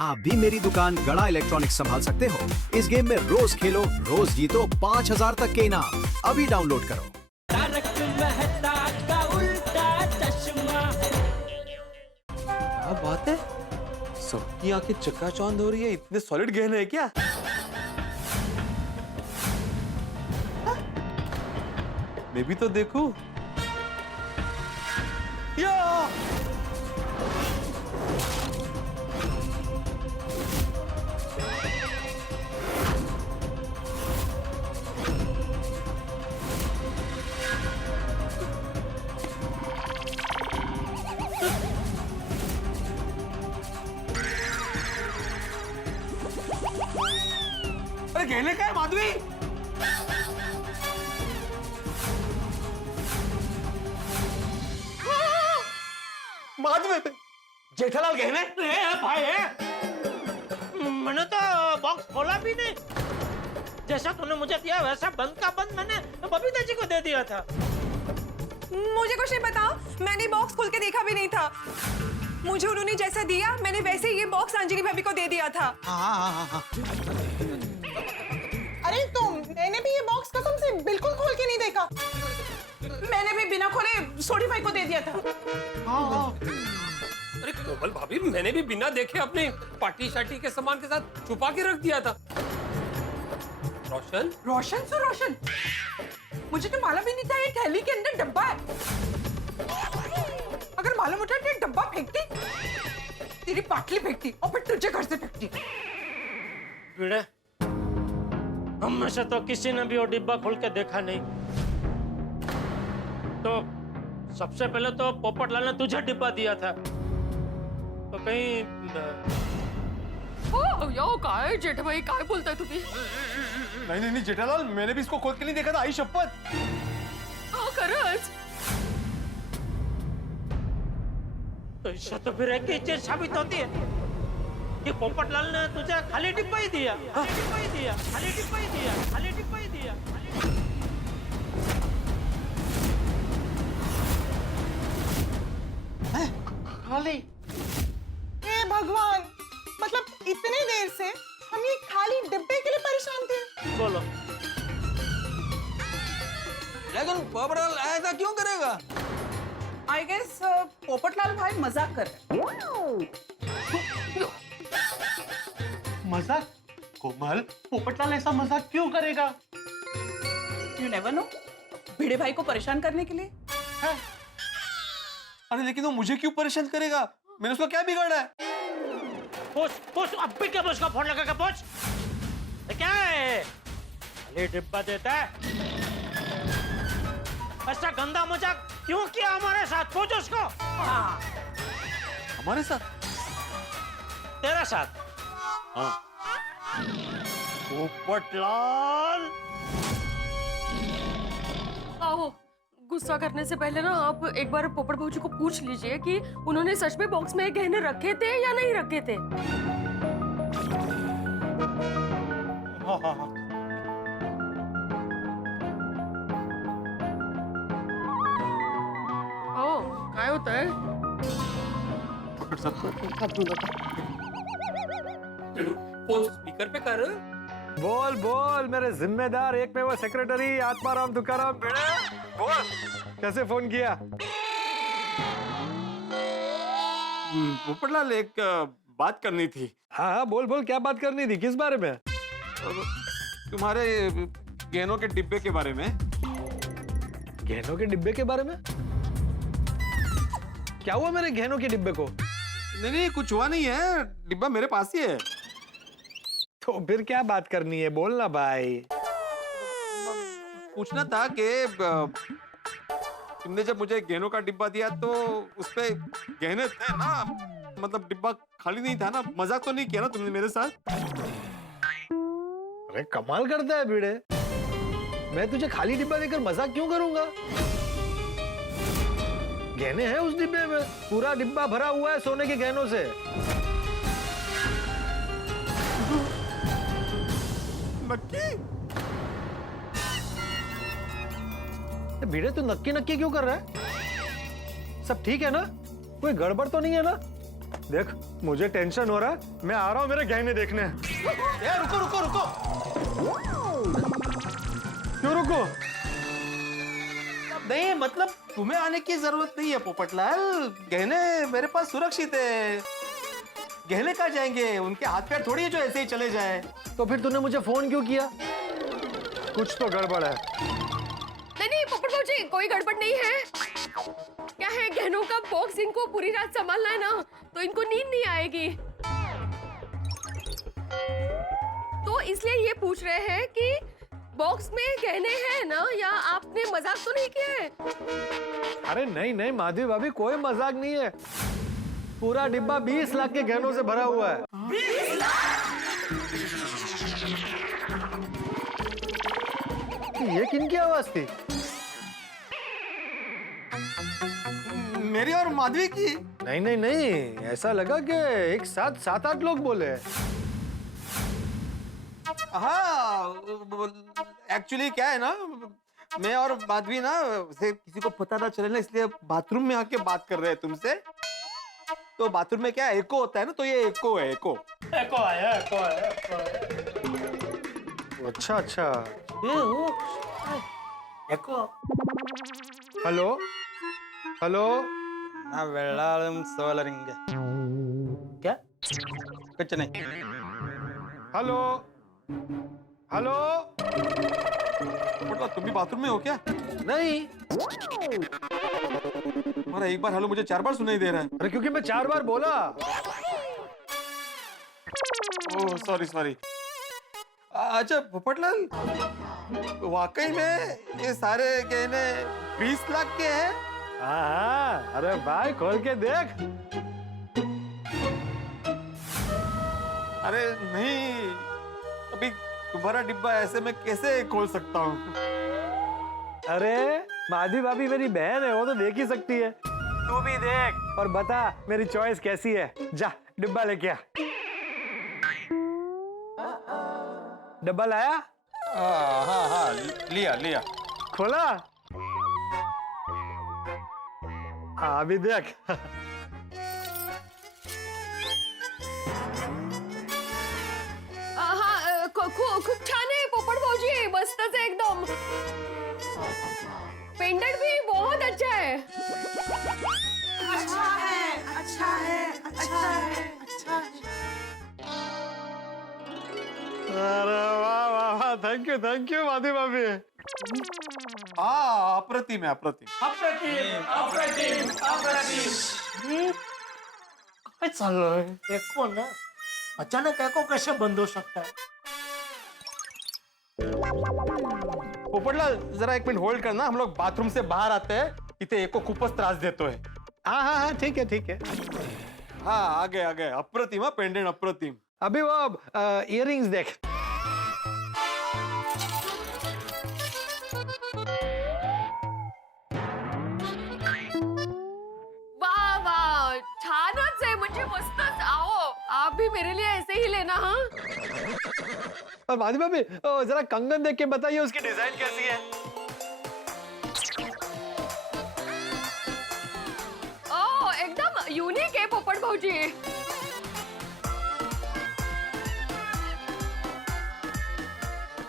आप भी मेरी दुकान गड़ा इलेक्ट्रॉनिक्स संभाल सकते हो। इस गेम में रोज खेलो, रोज जीतो 5000 तक के इनाम। अभी डाउनलोड करो। तारक मेहता का उल्टा चश्मा। क्या बात है, सबकी आंखें चकाचौंध हो रही है। इतने सॉलिड गहने हैं क्या? मैं भी तो देखूं। या! अरे गहने का है माधवी? माधवी, जेठालाल गहने? भाई मैंने तो बॉक्स खोला भी नहीं। जैसा तूने मुझे दिया वैसा बंद का बंद मैंने बबीता जी को दे दिया था। मुझे कुछ नहीं पता, मैंने बॉक्स खोल के देखा भी नहीं था। मुझे उन्होंने जैसा दिया मैंने वैसे ही ये बॉक्स अंजलि भाभी को दे दिया था। हाँ। अरे तो मैंने भी ये बॉक्स कसम से बिल्कुल खोल के नहीं देखा। मैंने भी बिना खोले सोडी भाई को दे दिया था। अरे कोमल भाभी, मैंने भी बिना देखे अपने पार्टी शार्टी के सामान के साथ छुपा के रख दिया था। रोशन? रोशन सो रोशन, मुझे तो मालूम ही नहीं था ये थैली के अंदर डब्बा है। अगर मालूम होता तो ये डब्बा फेंकती, तेरी पाटली फेंकती और फिर तुझे घर से फेंकती। भिड़े, हम से तो किसी ने भी वो डिब्बा खोल के देखा नहीं। तो सबसे पहले तो पोपटलाल ने तुझे डिब्बा दिया था, तो कहीं यो काय जेठ भाई काय बोलताय तुम्ही? नहीं जेठालाल, मैंने भी इसको खोल के नहीं देखा था। आई शपथ। खरंच? तो इससे तो फिर एक ही चीज साबित होती है कि पोपटलाल ने तुझे खाली डिब्बा ही दिया, खाली डिब्बा ही दिया, खाली डिब्बा ही दिया, खाली डिब्बा ही दिया। खाली? हे भगवान, मतलब इतने देर से हम ये खाली डिब्बे के लिए परेशान थे। बोलो, लेकिन पोपटलाल ऐसा क्यों करेगा? आई गेस पोपटलाल भाई मजाक कर रहे। मजाक? कोमल, पोपटलाल ऐसा मजाक क्यों करेगा? यू नेवर नो, भिड़े भाई को परेशान करने के लिए। है? अरे लेकिन वो मुझे क्यों परेशान करेगा? मैंने उसको क्या बिगाड़ा है? पूछ अब भी क्या उसका फोन लगा के पूछ। क्या है? खाली डिब्बा देता है? ऐसा गंदा मजाक क्यों किया हमारे साथ? पूछ उसको। हमारे साथ? तेरे साथ? हाँ। पोपटलाल, आओ, गुस्सा करने से पहले ना आप एक बार पोपट भाऊ जी को पूछ लीजिए कि उन्होंने सच में बॉक्स में गहने रखे थे या नहीं रखे थे। हाँ। ओ, काय होता है? फोन स्पीकर पे कर। बोल मेरे जिम्मेदार एक में वो सेक्रेटरी आत्माराम तुकाराम भिड़े। बोल, कैसे फोन किया? पोपटलाल, एक बात करनी थी। हाँ, बोल क्या बात करनी थी? किस बारे में? तुम्हारे गहनों के डिब्बे के बारे में। गहनों के डिब्बे के बारे में? क्या हुआ मेरे गहनों के डिब्बे को? नहीं, कुछ हुआ नहीं है। डिब्बा मेरे पास ही है। तो फिर क्या बात करनी है? बोल ना भाई। पूछना था कि तुमने जब मुझे गहनों का डिब्बा दिया तो उसपे गहने थे ना, मतलब डिब्बा खाली नहीं था ना? मजाक तो नहीं किया ना तुमने मेरे साथ? अरे कमाल करता है भिड़े, मैं तुझे खाली डिब्बा देकर मजाक क्यों करूंगा? गहने हैं उस डिब्बे में, पूरा डिब्बा भरा हुआ है सोने के गहनों से। नक्की? भिड़े तू नक्की क्यों कर रहा है? सब ठीक है ना? कोई गड़बड़ तो नहीं है ना? देख मुझे टेंशन हो रहा है, मैं आ रहा हूँ मेरे गहने देखने। ए, रुको रुको रुको। क्यों रुको? नहीं मतलब तुम्हें आने की जरूरत नहीं है पोपटलाल, गहने मेरे पास सुरक्षित है। गहने कहाँ जाएंगे, उनके हाथ पैर थोड़ी है जो ऐसे ही चले जाए। तो फिर तूने मुझे फोन क्यों किया? कुछ तो गड़बड़ है। नहीं पोपट भाजी, कोई गड़बड़ नहीं है। क्या है, गहनों का बॉक्स इनको पूरी रात संभालना है ना, तो इनको नींद नहीं आएगी। तो इसलिए ये पूछ रहे हैं कि बॉक्स में गहने हैं ना, या आपने मजाक तो नहीं किया है? अरे नहीं नहीं माधवी भाभी, कोई मजाक नहीं है। पूरा डिब्बा 20 लाख के गहनों से भरा हुआ है। 20 लाख? ये किनकी आवाज थी? मेरी और माधवी की। नहीं नहीं नहीं, ऐसा लगा कि एक साथ 7-8 लोग बोले। हाँ एक्चुअली क्या है ना, मैं और माधवी ना से किसी को पता ना चले ना, इसलिए बाथरूम में आके बात कर रहे हैं तुमसे। तो बाथरूम में क्या एको होता है ना, तो ये एको है, एको। एको आया, एको आया, एको आया। अच्छा अच्छा। ये वो एको। Hello hello. ना वेल्लालम सोलरिंग क्या? कुछ नहीं। Hello hello. मतलब तुम भी बाथरूम में हो क्या? नहीं, तुम्हारा एक बार हेलो मुझे 4 बार सुनाई दे रहा है। अरे क्योंकि मैं 4 बार बोला। Oh sorry sorry. अच्छा पोपटलाल, वाकई में ये सारे गहने 20 लाख के हैं? हाँ, अरे भाई खोल के देख। अरे नहीं, अभी तुम्हारा डिब्बा ऐसे में कैसे खोल सकता हूँ? अरे माधवी भाभी मेरी बहन है, वो तो देख ही सकती है। तू भी देख और बता मेरी चॉइस कैसी है। जा डिब्बा लेके आ। डब्बा लाया? हाँ हाँ लिया लिया। खोला? हाँ अभी देख। हाँ, खूप छान आहे पोपट भाजी, मस्तच आहे एकदम। पेंडेंट भी बहुत अच्छा है। अच्छा है, अच्छा है, अच्छा है, अच्छा है। अरे वाह वाह वाह, थैंक यू माधवी भाभी। हाँ अप्रतिम है, अप्रतिम। अप्रतिम, अप्रतिम, अप्रतिम। काय चाललंय? एको ना, अचानक एको कैसे बंद हो सकता है? पोपटलाल जरा 1 मिनट होल्ड करना, हम लोग बाथरूम से बाहर आते हैं, इथे एको खूपच त्रास देतोय। हाँ हाँ हाँ ठीक है। हाँ आ गए अप्रतिम। हाँ पेंडेंट अप्रतिम। अभी वो इयररिंग्स देख। वाह वाह, छानच आहे, म्हणजे मस्तच। आओ आप भी मेरे लिए ऐसे ही लेना। हाँ और माधवी भाभी जरा कंगन देख के बताइए उसकी डिजाइन कैसी है। ओ एकदम यूनिक है पोपट भाजी।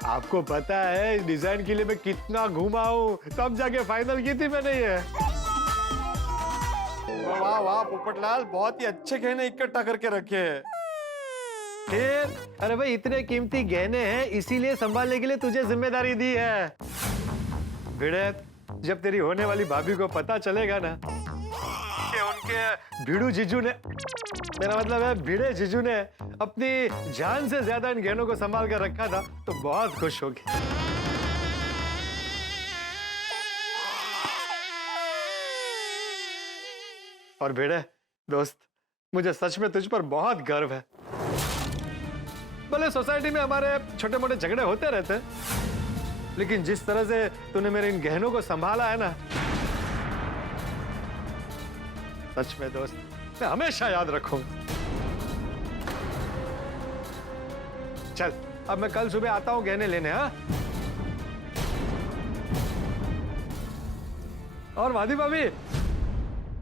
आपको पता है इस डिजाइन के लिए मैं कितना घूमा हूँ, तब जाके फाइनल की थी मैंने ये। वाह वाह पोपटलाल, बहुत ही अच्छे गहने इकट्ठा करके रखे हैं। फिर अरे भाई इतने कीमती गहने हैं, इसीलिए संभालने के लिए तुझे जिम्मेदारी दी है। भिड़े, जब तेरी होने वाली भाभी को पता चलेगा ना कि उनके भिड़ू जीजू ने, मेरा मतलब है भिड़े जीजू ने अपनी जान से ज्यादा इन गहनों को संभाल कर रखा था, तो बहुत खुश होगी। और भिड़े दोस्त, मुझे सच में तुझ पर बहुत गर्व है। भले सोसाइटी में हमारे छोटे मोटे झगड़े होते रहते हैं, लेकिन जिस तरह से तूने मेरे इन गहनों को संभाला है ना, सच में दोस्त मैं हमेशा याद रखूंगा। चल अब मैं कल सुबह आता हूं गहने लेने। हाँ और माधवी भाभी,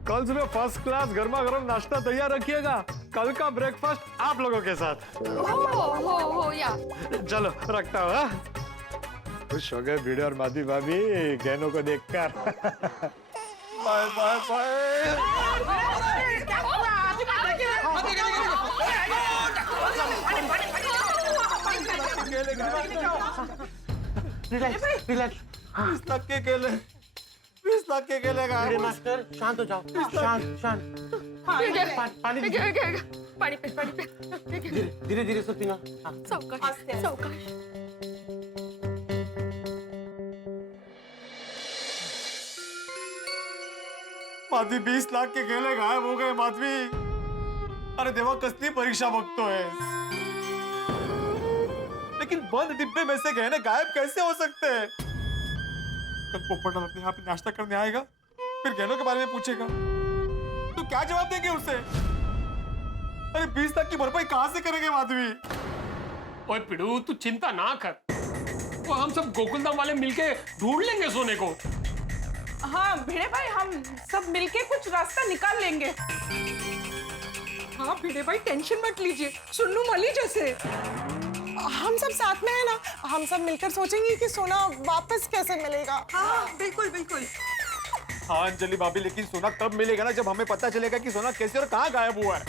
कल सुबह फर्स्ट क्लास गर्मा गर्म नाश्ता तैयार रखिएगा। कल का ब्रेकफास्ट आप लोगों के साथ। हो या चलो रखता हूँ। हाँ? खुश हो गए भिड़े और माधवी भाभी गहनों को देखकर। Bye bye bye. Relax relax. 20 lakh के केले, 20 लाख के केले गायब। मास्टर शांत हो जाओ, शांत शांत। पानी पानी पे धीरे धीरे से पीना। सावकाश सावकाश। माधवी 20 लाख के केले गायब हो गए माधवी। अरे देवा कसली परीक्षा बघतोय। लेकिन बंद डिब्बे में से गहने गायब कैसे हो सकते हैं? कल पोपटलाल अपने यहाँ पे नाश्ता करने आएगा, फिर गहनों के बारे में पूछेगा, तो क्या जवाब देंगे उसे? अरे 20 लाख की भरपाई कहाँ से करेंगे माधवी? ओए पिड़ू तू चिंता ना कर, वो हम सब गोकुलधाम वाले मिलके ढूंढ लेंगे सोने को। हाँ भिड़े भाई, हम सब मिलके कुछ रास्ता निकाल लेंगे। हाँ भिड़े भाई, टेंशन मत लीजिए, सुन्नू मली जैसे। हम सब साथ में है ना, हम सब मिलकर सोचेंगे कि सोना वापस कैसे मिलेगा। हाँ बिल्कुल बिल्कुल। हाँ अंजलि भाभी, लेकिन सोना तब मिलेगा ना जब हमें पता चलेगा कि सोना कैसे और कहाँ गायब हुआ है।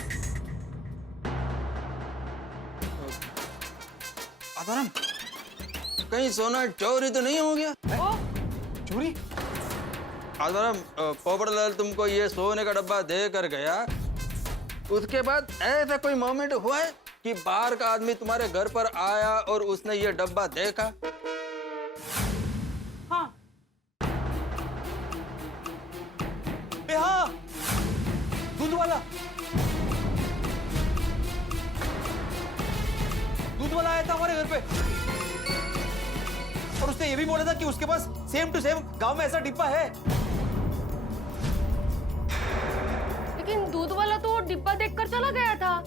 आधारम, कहीं सोना चोरी तो नहीं हो गया? चोरी? आधारम, पोपटलाल तुमको ये सोने का डब्बा दे कर गया, उसके बाद ऐसा कोई मोमेंट हुआ है कि बाहर का आदमी तुम्हारे घर पर आया और उसने ये डब्बा देखा? हाँ हाँ, दूध वाला आया था हमारे घर पे और उसने ये भी बोला था कि उसके पास सेम टू सेम गांव में ऐसा डिब्बा है। लेकिन दूध वाला तो डिब्बा देखकर चला गया था।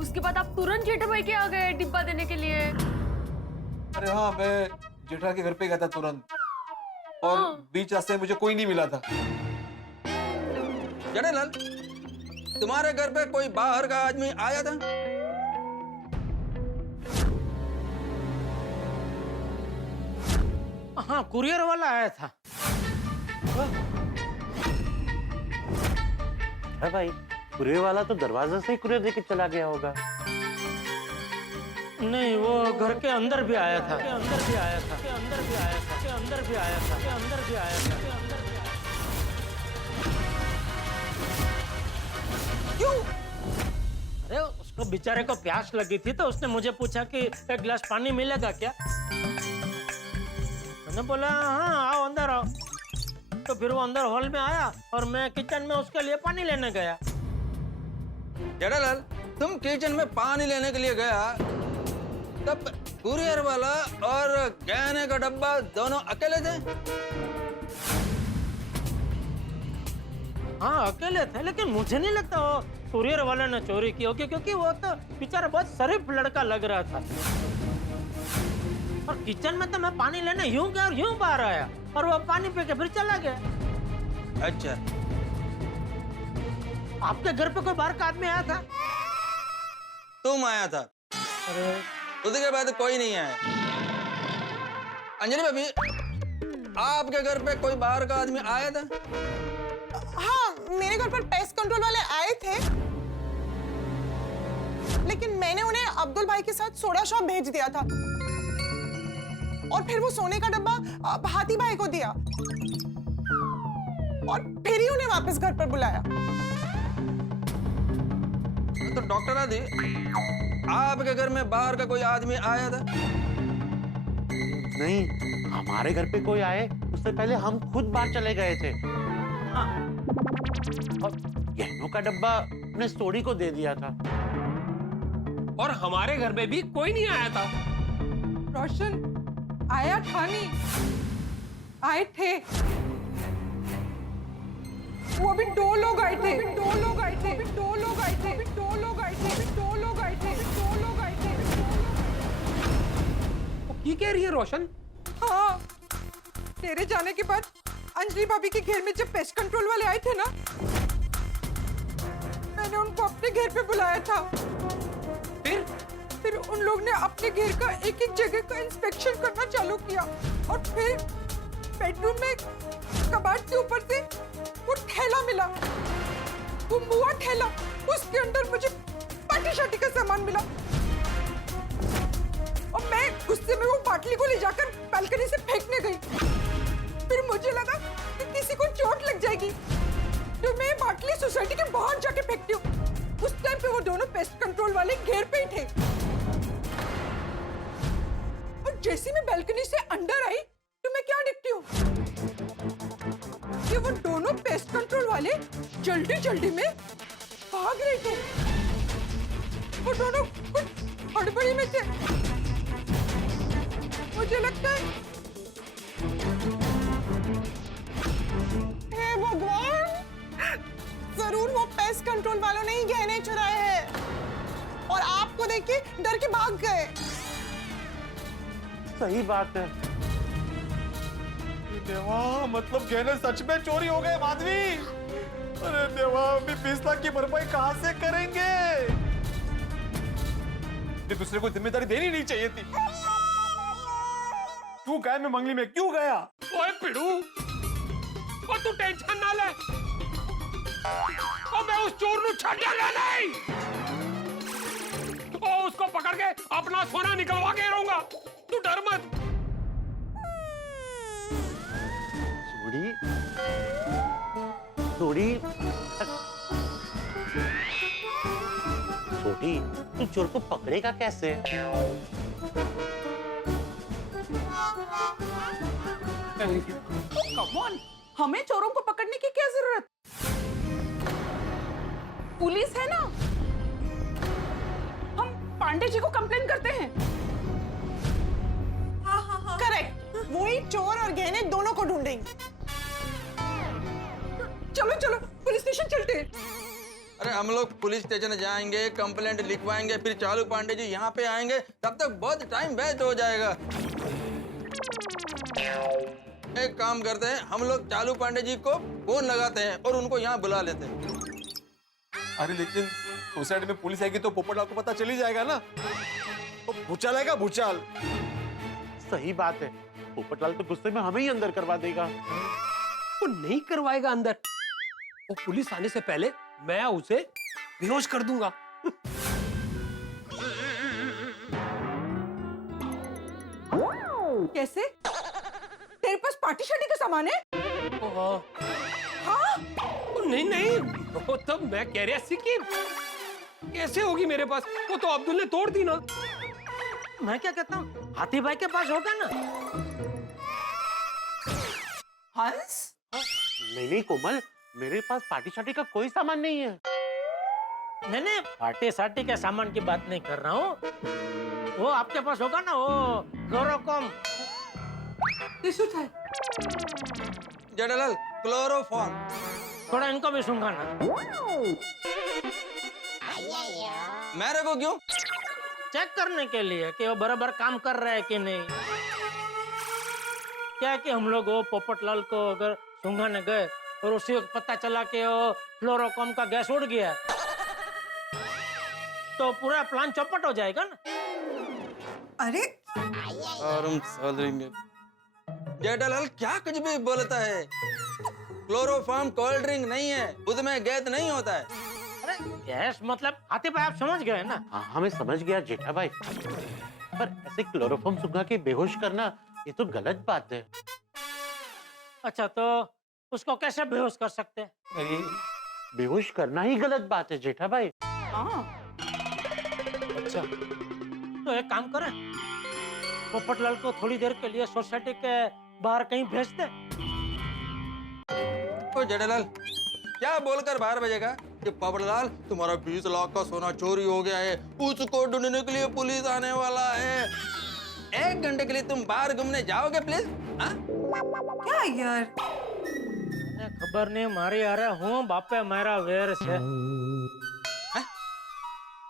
उसके बाद आप तुरंत जेठा भाई के आ गए डिब्बा देने के लिए। अरे हाँ, मैं जेठा के घर पे गया था तुरंत और बीच रास्ते में मुझे कोई नहीं मिला था। जेठालाल, तुम्हारे घर पे कोई बाहर का आदमी आया था? हाँ कुरियर वाला आया था। अरे भाई, कुरियर वाला तो दरवाजे से ही कुरियर देके चला गया होगा। नहीं, वो घर के अंदर भी आया था, के अंदर भी आया था, के अंदर भी आया था, के अंदर भी आया था, के अंदर भी आया था, के अंदर भी आया था। क्यों? अरे उसको बेचारे को प्यास लगी थी तो उसने मुझे पूछा कि एक गिलास पानी मिलेगा क्या? मैंने बोला हाँ आओ अंदर आओ। तो फिर वो अंदर हॉल में आया और मैं किचन में उसके लिए पानी लेने गया। जेठालाल, तुम किचन में पानी लेने के लिए गया, तब कुरियर वाला और गहने का डब्बा दोनों अकेले थे? हाँ अकेले थे, लेकिन मुझे नहीं लगता वो कुरियर वाले ने चोरी की होगी, क्योंकि वो तो बेचारा बहुत शरीफ लड़का लग रहा था। और किचन में तो मैं पानी लेने यूं गया और यूं बाहर आया और वो पानी पी के फिर चला गया। अच्छा, आपके घर पे कोई बाहर का आदमी आया था? तुम आया था, उसके बाद कोई नहीं आया। अंजलि भाभी, आपके घर पे कोई बाहर का आदमी आया था? हाँ, मेरे घर पर पेस्ट कंट्रोल वाले आए थे, लेकिन मैंने उन्हें अब्दुल भाई के साथ सोडा शॉप भेज दिया था और फिर वो सोने का डब्बा हाथी भाई को दिया और फिर ही उन्हें वापस घर पर बुलाया। तो डॉक्टर आदि, आपके घर में बाहर का कोई आदमी आया था? नहीं, हमारे घर पे कोई आए उससे पहले हम खुद बाहर चले गए थे। और गहनों का डब्बा अपने सोडी को दे दिया था। और हमारे घर में भी कोई नहीं आया था। रोशन आया था नहीं, आए थे। वो भी 2 लोग आए थे, 2 लोग आए थे, 2 लोग आए थे, 2 लोग आए थे, 2 लोग आए थे, 2 लोग आए थे। वो की कह रही है रोशन? हाँ, तेरे जाने के बाद अंजलि भाभी के घर में जब पेस्ट कंट्रोल वाले आए थे ना, मैंने उनको अपने घर पे बुलाया था। फिर उन लोग ने अपने घर का एक एक जगह का इंस्पेक्शन करना चालू किया और फिर बेडरूम में कबाड़ के ऊपर से वो थैला मिला, वो मुआ थैला, उसके अंदर मुझे पार्टी शार्टी का सामान मिला और मैं गुस्से में वो बाटली को ले जाकर बालकनी से फेंकने गई। फिर मुझे लगा कि किसी को चोट लग जाएगी तो मैं बाटली सोसाइटी के बाहर जाके फेंकती हूँ। उस टाइम पे वो दोनों पेस्ट कंट्रोल वाले घेर पे ही थे और जैसे मैं बालकनी से अंदर आई तो मैं क्या देखती हूँ कि वो दोनों पेस्ट कंट्रोल वाले जल्दी जल्दी में भाग रहे थे। वो दोनों कुछ हड़बड़ी में थे। मुझे लगता है हे भगवान, जरूर वो पेस्ट कंट्रोल वालों ने ही गहने चुराए हैं और आपको देख के डर के भाग गए। सही बात है। देवा, मतलब गहने सच में चोरी हो गए माधवी। अरे देवा, अभी 20 लाख की भरपाई कहाँ से करेंगे? दूसरे को जिम्मेदारी देनी नहीं चाहिए थी। क्यों गया मैं मंगली में, क्यों गया? ओए पिड़ू, और तू टेंशन ना ले, और मैं उस चोर ਨੂੰ ਛੱਡਾਂਗਾ नहीं। ओ उसको पकड़ के अपना सोना निकलवा के रहूंगा, तू डर मत। थोड़ी छोटी, तू चोर को पकड़ेगा कैसे? कम ऑन, हमें चोरों को पकड़ने की क्या जरूरत? पुलिस है ना, हम पांडे जी को कंप्लेन करते हैं। हाँ। करेक्ट, वही चोर और गहने दोनों को ढूंढेंगे। चलो पुलिस स्टेशन चलते हैं। अरे हम लोग पुलिस स्टेशन जाएंगे, कंप्लेंट लिखवाएंगे, फिर चालू पांडे जी यहाँ पे आएंगे, तब तक बहुत टाइम वेस्ट हो जाएगा। एक काम करते हैं, हम लोग चालू पांडे जी को फोन लगाते हैं और उनको यहाँ बुला लेते हैं। अरे लेकिन सोसाइटी में पुलिस आएगी तो पोपटलाल को पता चल ही जाएगा ना। तो भूचाल आएगा, भूचाल। सही बात है, पोपटलाल तो गुस्से में हमें ही अंदर करवा देगा। वो नहीं करवाएगा अंदर, वो पुलिस आने से पहले मैं उसे बेहोश कर दूंगा। कैसे? तेरे पास पार्टी शार्टी का सामान है? हाँ? नहीं, वो तो मैं कह रहा सी कि कैसे होगी मेरे पास, वो तो अब्दुल ने तोड़ दी ना। मैं क्या कहता हूँ, हाथी भाई के पास होगा ना? हंस? नहीं कोमल, मेरे पास पार्टी शार्टी का कोई सामान नहीं है। नहीं, पार्टी सार्टी के सामान की बात नहीं कर रहा हूँ। वो आपके पास होगा ना, वो क्लोरोफॉर्म। है। जेठालाल, क्लोरोफॉर्म। थोड़ा इनको भी सुंघाना। मेरे को क्यों? चेक करने के लिए कि वो बराबर काम कर रहा है कि नहीं। क्या कि हम लोग वो पोपटलाल को अगर सुंघाने गए और उसी वक्त पता चला कि वो क्लोरोफॉर्म का गैस उड़ गया तो पूरा प्लान चौपट हो जाएगा ना। अरे और हम सोल्डरिंग। जेठालाल क्या कुछ भी बोलता है? क्लोरोफॉर्म कोल्ड ड्रिंक नहीं है, उसमें गैस नहीं होता है। अरे गैस मतलब हाथी भाई आप समझ गए ना? हाँ, हमें समझ गया जेठा भाई, पर ऐसे क्लोरोफॉर्म सुखा के बेहोश करना ये तो गलत बात है। अच्छा, तो उसको कैसे बेहोश कर सकते हैं? बेहोश करना ही गलत बात है जेठा भाई। हाँ। अच्छा, तो एक काम करें, पोपटलाल को थोड़ी देर के लिए सोसाइटी के बाहर कहीं भेज दे। ओ जेठालाल, क्या बोलकर बाहर भेजेगा कि पोपटलाल तुम्हारा 20 लाख का सोना चोरी हो गया है, उसको ढूंढने के लिए पुलिस आने वाला है। 1 घंटे के लिए तुम बाहर घूमने जाओगे प्लीज? क्या यार? खबर नहीं मारी, अरे हूँ बापे मेरा वेर से।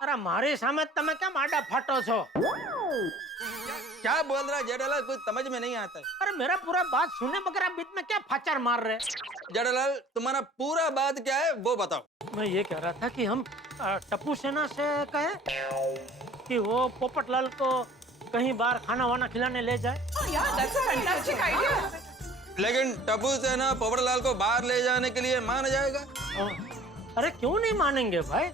अरे मारी सामे તમે કેમ આડા ફાટો છો? क्या बोल रहा है जेठालाल, कुछ समझ में नहीं आता है। अरे मेरा पूरा बात सुनने बगैर आप बीच में क्या फाचर मार रहे हैं? जेठालाल तुम्हारा पूरा बात क्या है वो बताओ। मैं ये कह रहा था कि हम टप्पू सेना से कहें कि वो पोपटलाल को कहीं बाहर खाना वाना खिलाने ले जाए। यार दैट्स अ फैंटास्टिक आइडिया। लेकिन टप्पू सेना पोपटलाल को बाहर ले जाने के लिए मान जाएगा? अरे क्यों नहीं मानेंगे भाई?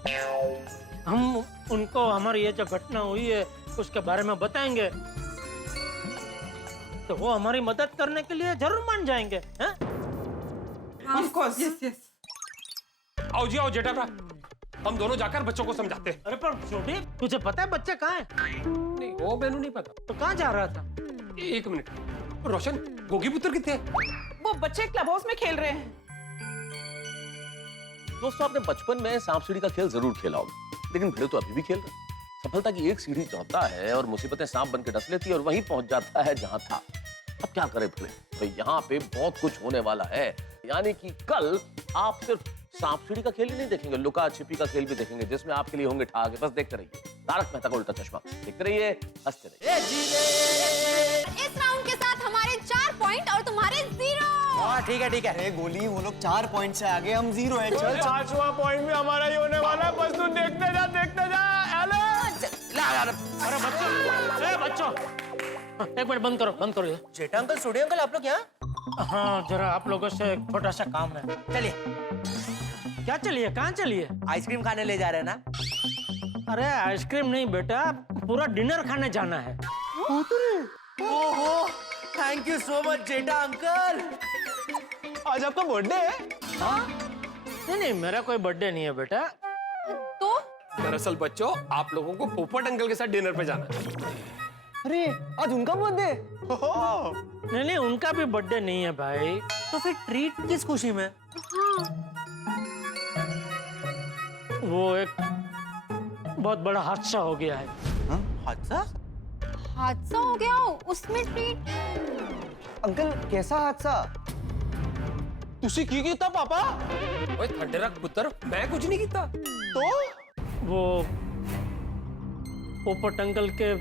हम उनको हमारी ये जो घटना हुई है उसके बारे में बताएंगे तो वो हमारी मदद करने के लिए जरूर मान जाएंगे। हैं? Of course yes yes. आओ जी आओ जेठा भ्रा, हम दोनों जाकर बच्चों को समझाते हैं। अरे पर छोटे तुझे पता है बच्चे कहाँ हैं? नहीं वो मैंने नहीं पता। तो कहाँ जा रहा था? एक मिनट, रोशन गोगी पुत्र कितने हैं? वो बच्चे क्लब हाउस में खेल रहे हैं। दोस्तों आपने बचपन में सांप सीढ़ी का खेल जरूर खेला होगा, लेकिन भिड़े तो अभी भी खेल रहे हैं। सफलता की एक सीढ़ी चढ़ता है और मुसीबतें सांप बन के डस लेती है और वहीं पहुंच जाता है जहां था। अब क्या करें भिड़े, तो यहाँ पे बहुत कुछ होने वाला है। यानी कि कल आप सिर्फ सांप सीढ़ी का खेल ही नहीं देखेंगे, लुका छिपी का खेल भी देखेंगे, जिसमें आपके लिए होंगे ठागे। बस देखते रहिए तारक मेहता का उल्टा चश्मा, देखते रहिए, हंसते रहिए। इस राउंड के साथ हमारे 4 पॉइंट और तुम्हारे 0। हाँ ठीक है ठीक है। अरे गोली वो लोग 4 पॉइंट से आगे, हम 0 है। चल 5वां पॉइंट भी हमारा ही होने वाला है, बस तू देखते जा देखते जा। अरे बच्चों एक मिनट बंद करो ये। जेठा अंकल, सोडी अंकल, आप लोग यहाँ? हाँ जरा आप लोगों से एक छोटा सा काम है। चलिए। क्या चलिए? कहाँ चलिए? आइसक्रीम खाने ले जा रहे हैं ना? अरे आइसक्रीम नहीं बेटा, पूरा डिनर खाने जाना है। ओहो, thank you so much Jetha uncle. आज आपका बर्थडे है? नहीं मेरा कोई बर्थडे नहीं है बेटा। तो दरअसल बच्चों आप लोगों को पोपट अंकल के साथ डिनर पे जाना है। अरे आज उनका बर्थडे? नहीं उनका भी बर्थडे नहीं है भाई। तो फिर ट्रीट किस खुशी में? वो एक बहुत बड़ा हादसा हो गया है। हादसा? हादसा हो गया, उसमें ट्रीट। अंकल कैसा हादसा? तुसी की कीता पापा? ओए ठंडेरक पुत्र, मैं कुछ नहीं किया। तो वो पोपट अंकल के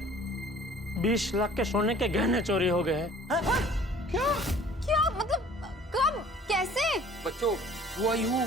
20 लाख के सोने के गहने चोरी हो गए हैं। क्या मतलब? कब? कैसे? बच्चों हुआ यूं,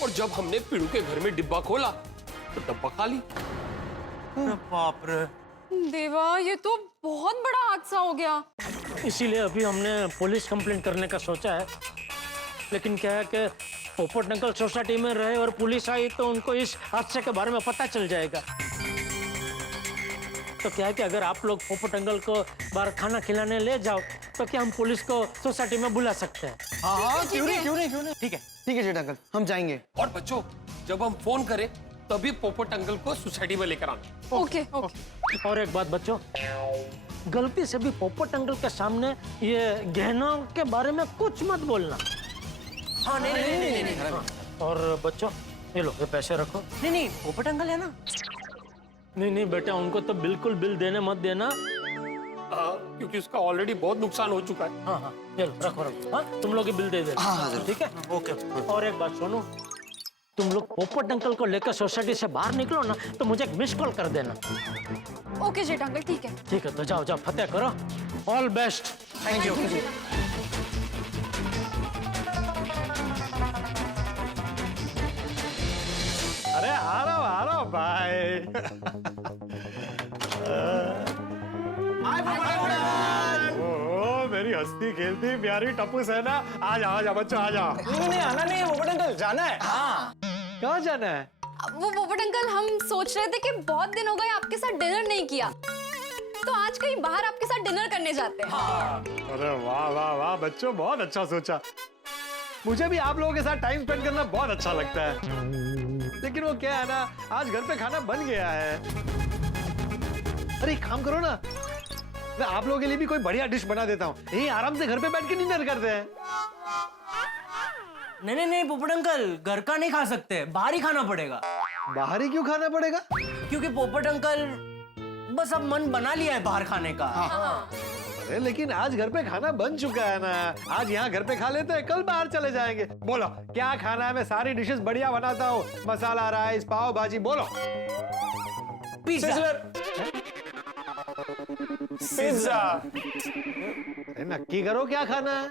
और जब हमने पीड़ू के घर में डिब्बा खोला तो डब्बा खाली। बाप रे। देवा, ये तो बहुत बड़ा हादसा हो गया। इसीलिए अभी हमने पुलिस कंप्लेंट करने का सोचा है, लेकिन क्या है कि पोपट अंकल सोसाइटी में रहे और पुलिस आई तो उनको इस हादसे के बारे में पता चल जाएगा। तो क्या है कि अगर आप लोग पोपट अंकल को बाहर खाना खिलाने ले जाओ तो क्या हम पुलिस को सोसाइटी में बुला सकते हैं? हाँ क्यों नहीं। ठीक है जेठा अंकल, हम जाएंगे। और बच्चों जब हम फोन करें तभी पोपट अंकल को सोसाइटी में लेकर आना। ओके। और एक बात बच्चों, गलती से भी पोपट अंकल के सामने ये गहनों के बारे में कुछ मत बोलना। हाँ नहीं। और बच्चों ये लो, ये पैसे रखो। नहीं पोपट अंकल है ना? नहीं बेटा, उनको तो बिल्कुल बिल देने मत देना। क्योंकि उसका ऑलरेडी बहुत नुकसान हो चुका है। हाँ चलो रखो। हाँ तुम लोग ही बिल दे देना। ठीक है ओके। और एक बात सुनो, तुम लोग पोपट अंकल को लेकर सोसाइटी से बाहर निकलो ना तो मुझे एक मिस कॉल कर देना। ओके जेठा अंकल, ठीक है। ठीक है तो जाओ फतेह करो। All best. Thank you. अरे आ रहा हूँ भाई। ओह मेरी हंसती खेलती प्यारी टप्पू सेना, आ जा बच्चों आ जा। नहीं आना नहीं है पोपट अंकल, जाना है। हाँ। कहाँ जाना है? वो पोपट अंकल, हम सोच रहे थे कि बहुत दिन हो गए आपके साथ डिनर नहीं किया, तो आज कहीं बाहर आपके साथ डिनर करने जाते हैं। हाँ। अरे वाह बच्चों, बहुत अच्छा सोचा। मुझे भी आप लोगों के साथ टाइम स्पेंड करना बहुत अच्छा लगता है, लेकिन वो क्या है ना, आज घर पे खाना बन गया है। अरे एक काम करो ना, मैं आप लोगों के लिए भी कोई बढ़िया डिश बना देता हूँ, यही आराम से घर पे बैठ के डिनर करते हैं। नहीं नहीं पोपट अंकल, घर का नहीं खा सकते, बाहर ही खाना पड़ेगा। बाहर ही क्यों खाना पड़ेगा? क्योंकि पोपट अंकल बस अब मन बना लिया है बाहर खाने का। अरे लेकिन आज घर पे खाना बन चुका है ना, आज यहाँ घर पे खा लेते हैं, कल बाहर चले जाएंगे। बोलो क्या खाना है? मैं सारी डिशेस बढ़िया बनाता हूँ, मसाला राइस, पाव भाजी। बोलो। पिज्जा। पिज्जा। नक्की करो क्या खाना है?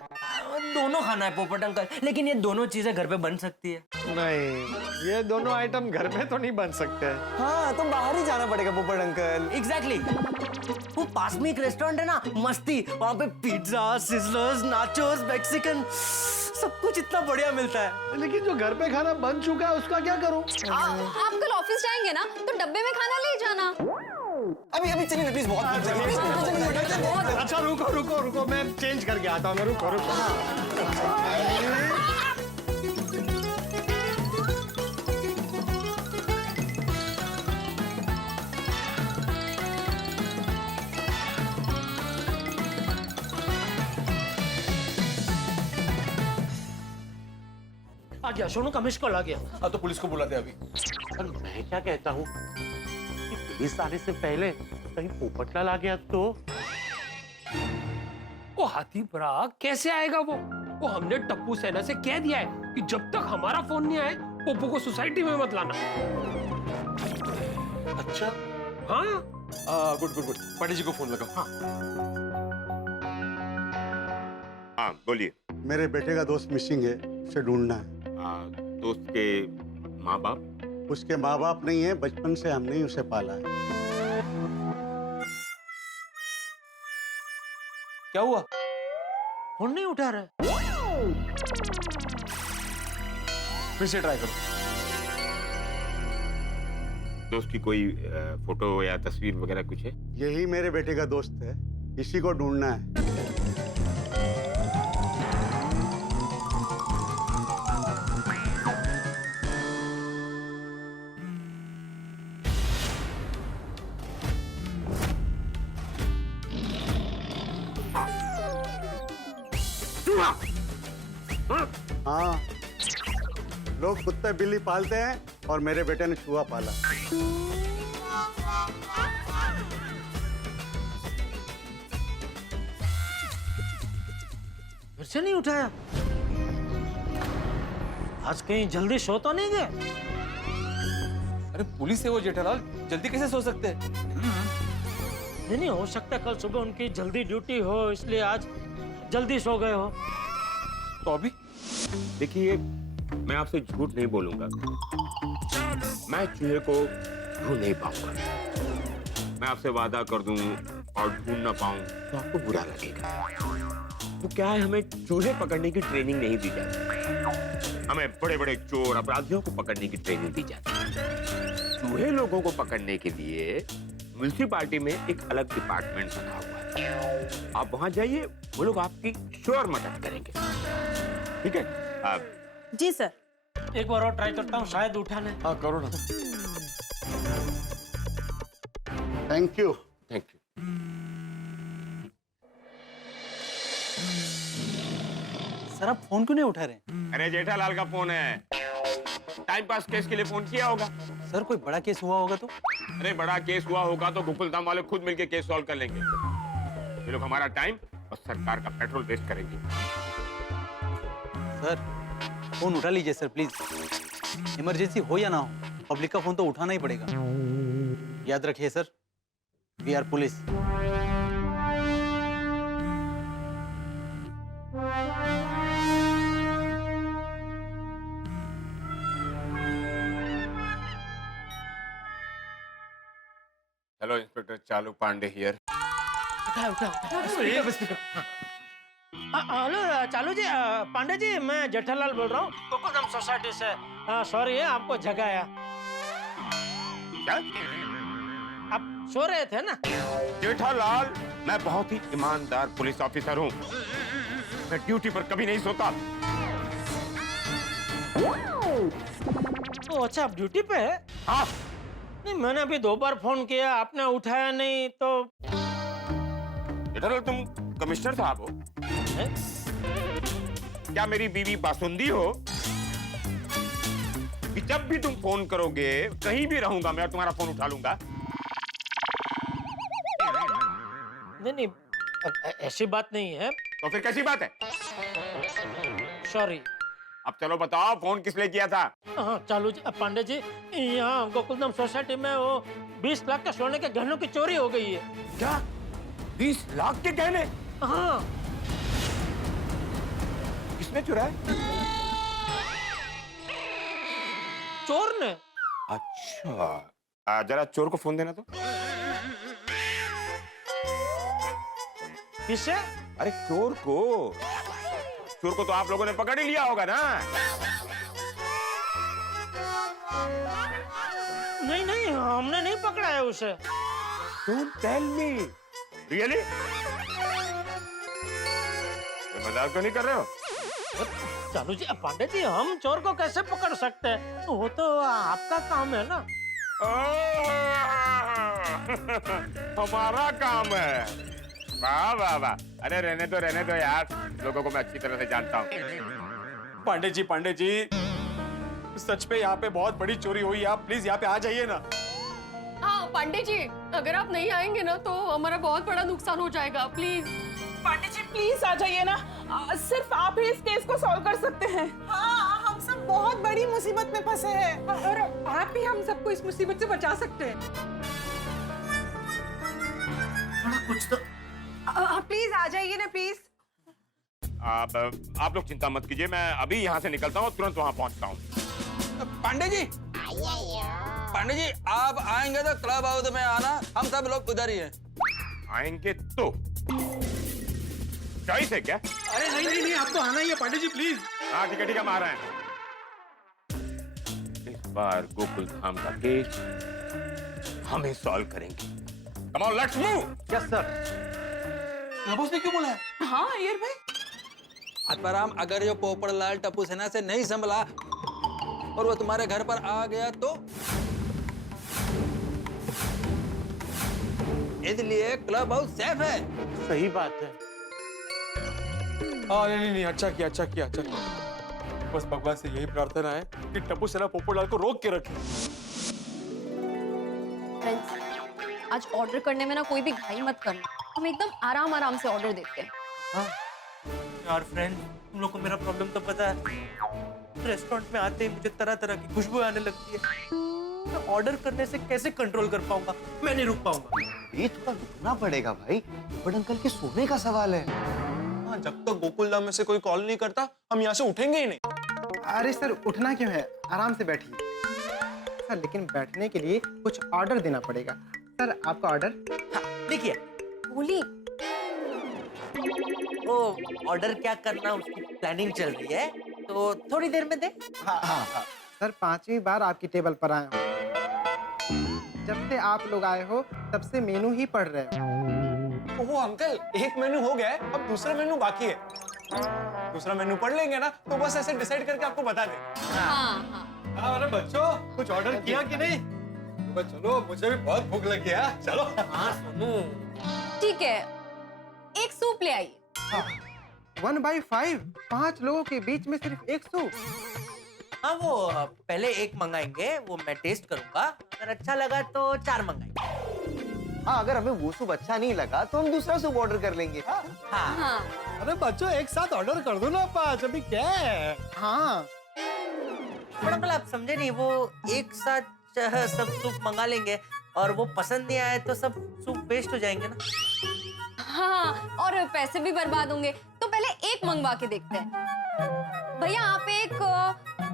दोनों खाना है पोपट अंकल, लेकिन ये दोनों चीजें घर पे बन सकती है। नहीं, ये दोनों आइटम घर पे तो नहीं बन सकते। हाँ तो बाहर ही जाना पड़ेगा पोपट अंकल। एग्जैक्टली। वो पास में एक रेस्टोरेंट है ना, मस्ती, वहाँ पे पिज्जा, सिजलर्स, नाचोस, मैक्सिकन, सब कुछ इतना बढ़िया मिलता है। लेकिन जो घर पे खाना बन चुका है उसका क्या करूं? आप कल ऑफिस जाएंगे ना, तो डब्बे में खाना ले जाना। अभी अभी चलिए प्लीज, बहुत अच्छा रुको, मैं चेंज करके आता हूँ। रुको। आ गया, सोनू का मिस कॉल आ गया। हाँ तो पुलिस को बुलाते अभी। पर मैं क्या कहता हूँ, पुलिस आने से पहले कहीं पोपटलाल आ गया तो? वो हाथी पराग कैसे आएगा? वो हमने टप्पू सेना से कह दिया है कि जब तक हमारा फोन नहीं आए पोपो को सोसाइटी में मत लाना। अच्छा। हाँ गुड पांडे जी को फोन लगाओ। हाँ बोलिए। मेरे बेटे का दोस्त मिसिंग है, उसे ढूंढना है। दोस्त के माँ बाप? उसके माँ बाप नहीं है, बचपन से हमने ही उसे पाला है। क्या हुआ? फोन नहीं उठा रहा। फिर से ट्राई करो। दोस्त की कोई फोटो या तस्वीर वगैरह कुछ है? यही मेरे बेटे का दोस्त है, इसी को ढूंढना है। हाँ, लोग कुत्ते बिल्ली पालते हैं और मेरे बेटे ने चूहा पाला। फिर से नहीं उठाया। आज कहीं जल्दी सो तो नहीं गए? अरे पुलिस है वो जेठालाल, जल्दी कैसे सो सकते हैं? नहीं, हो सकता कल सुबह उनकी जल्दी ड्यूटी हो, इसलिए आज जल्दी सो गए हो। तो अभी देखिए, मैं आपसे झूठ नहीं बोलूंगा, मैं चूहे को ढूंढ नहीं पाऊंगा। मैं आपसे वादा कर दूं और ढूंढ ना पाऊं तो आपको बुरा लगेगा। तो क्या है, हमें चूहे पकड़ने की ट्रेनिंग नहीं दी जाती, हमें बड़े बड़े चोर अपराधियों को पकड़ने की ट्रेनिंग दी जाती है। चूहे लोगों को पकड़ने के लिए म्युनिसिपैलिटी में एक अलग डिपार्टमेंट बना हुआ है। आप वहां जाइए, वो लोग आपकी श्योर मदद करेंगे। ठीक है? आप जी सर। एक बार और ट्राई करता हूँ, शायद उठाने। हाँ करो ना। Thank you. Thank you. Sir आप फोन क्यों नहीं उठा रहे? अरे जेठालाल का फोन है, टाइम पास केस के लिए फोन किया होगा। सर कोई बड़ा केस हुआ होगा तो? अरे बड़ा केस हुआ होगा तो गोकुलधाम वाले खुद मिलके केस सॉल्व कर लेंगे। ये लोग हमारा टाइम और सरकार का पेट्रोल वेस्ट करेंगे। सर फोन उठा लीजिए सर प्लीज, इमरजेंसी हो या ना हो, पब्लिक का फोन तो उठाना ही पड़ेगा। याद रखिए sir, we are police. Hello inspector Chalu Pandey here. उठा। हेलो चालू जी, पांडे जी, मैं जेठालाल बोल रहा हूँ, गोकुलधाम सोसाइटी से। सॉरी, आपको जगाया। क्या? आप सो रहे थे ना? जेठालाल, मैं बहुत ही ईमानदार पुलिस ऑफिसर हूँ, मैं ड्यूटी पर कभी नहीं सोता। तो अच्छा, आप ड्यूटी पे है? हाँ। नहीं, मैंने अभी 2 बार फोन किया, आपने उठाया नहीं तो। जेठालाल, तुम कमिश्नर साहब हो? क्या मेरी बीवी बासुंदी हो? कि जब भी तुम फोन करोगे कहीं भी रहूंगा मैं और तुम्हारा फोन उठा लूंगा। नहीं, ऐसी बात नहीं है। तो फिर कैसी बात है? सॉरी। अब चलो बताओ, फोन किस लिए किया था? हाँ चालू जी, पांडे जी, यहाँ गोकुलधाम सोसाइटी में वो 20 लाख के सोने के गहनों की चोरी हो गई है। क्या 20 लाख के गहने? हाँ। किसने चुराए? चोर ने। अच्छा, जरा चोर को फोन देना तो। किसे? अरे चोर को तो आप लोगों ने पकड़ ही लिया होगा ना? नहीं, हमने नहीं पकड़ा है उसे। Don't tell me. Really? मजाक तो नहीं कर रहे हो? चालू जी, पांडे जी, हम चोर को कैसे पकड़ सकते हैं? वो तो आपका काम है ना। हमारा काम है। वाह वाह वाह। अरे रहने दो यार, लोगों को मैं अच्छी तरह से जानता हूँ। पांडे जी, सच पे यहाँ पे बहुत बड़ी चोरी हुई है, आप प्लीज यहाँ पे आ जाइए ना। हाँ पांडे जी, अगर आप नहीं आएंगे ना तो हमारा बहुत बड़ा नुकसान हो जाएगा, प्लीज। पांडे जी प्लीज आ जाइए ना, सिर्फ आप ही इस केस को सॉल्व कर सकते हैं। हाँ, हम सब बहुत बड़ी मुसीबत में फंसे हैं और आप ही हम सबको इस मुसीबत से बचा सकते हैं। थोड़ा कुछ तो प्लीज आ जाइए ना प्लीज। आप लोग चिंता मत कीजिए, मैं अभी यहाँ से निकलता हूँ, तुरंत वहाँ पहुँचता हूँ। पांडे जी आप आएंगे तो क्लब हाउस में आना, हम सब लोग उधर ही हैं। आएंगे तो चॉइस है क्या? अरे नहीं, आपको आना ही है पांडे जी, प्लीज। हाँ ठीक है, हम आ रहे हैं। इस बार गोकुलधाम का केस हम ही सॉल्व करेंगे। Come on, let's move. Yes sir. Boss ने क्यों बोला है? हाँ अय्यर भाई, आत्माराम, अगर ये पोपड़लाल टप्पू सेना से नहीं संभला और वो तुम्हारे घर पर आ गया तो? इसलिए क्लब हाउस सेफ है। सही बात है। नहीं, अच्छा किया। बस भगवान से यही प्रार्थना है कि टप्पू सेना पोपड़लाल को रोक के रखे। फ्रेंड्स, आज ऑर्डर करने में ना कोई भी घाई मत करना, हम एकदम आराम से ऑर्डर देते हैं। हाँ यार फ्रेंड, तुम लोग को मेरा प्रॉब्लम तो पता है। रेस्टोरेंट में आते ही मुझे तरह तरह की खुशबू आने लगती है। मैं ऑर्डर करने से कैसे कंट्रोल कर पाऊंगा? मैं नहीं रुक पाऊंगा। ये थोड़ा रुकना पड़ेगा भाई, बट अंकल के सोने का सवाल है। हाँ, जब तक गोकुलधाम में से कोई कॉल नहीं करता हम यहाँ से उठेंगे ही नहीं। अरे सर, उठना क्यों है, आराम से बैठिए सर, लेकिन बैठने के लिए कुछ ऑर्डर देना पड़ेगा। सर आपका ऑर्डर। हाँ, देखिए बोली वो ऑर्डर क्या करना उसकी प्लानिंग चल रही है, तो थोड़ी देर में दे। हाँ। सर 5वीं बार आपकी टेबल पर आया हूँ। जब से आप लोग आए हो तब से मेनू ही पढ़ रहे हो। ओह अंकल, एक मेनू हो गया है, अब दूसरा मेनू बाकी है। दूसरा मेनू पढ़ लेंगे ना तो बस ऐसे डिसाइड करके आपको बता दे। हाँ। अरे बच्चों, कुछ ऑर्डर किया कि नहीं? चलो, मुझे भी बहुत भूख लगी है। चलो। हाँ सुनो, ठीक है, एक सूप ले आइए। 1/5, 5 लोगों के बीच में सिर्फ एक सूप। हाँ वो पहले एक मंगाएंगे, वो मैं टेस्ट करूंगा, अगर अच्छा लगा तो 4 मंगाएंगे। हाँ, अगर हमें वो सूप अच्छा नहीं लगा तो हम दूसरा सूप ऑर्डर कर लेंगे। हाँ। अरे बच्चों, एक साथ ऑर्डर कर दो ना 5, अभी क्या है? हाँ। पर अंकल आप समझे नहीं, वो एक साथ सब सूप मंगा लेंगे और वो पसंद नहीं आए तो सब सूप वेस्ट हो जाएंगे ना। हाँ, और पैसे भी बर्बाद होंगे, तो पहले एक मंगवा के देखते हैं। भैया आप एक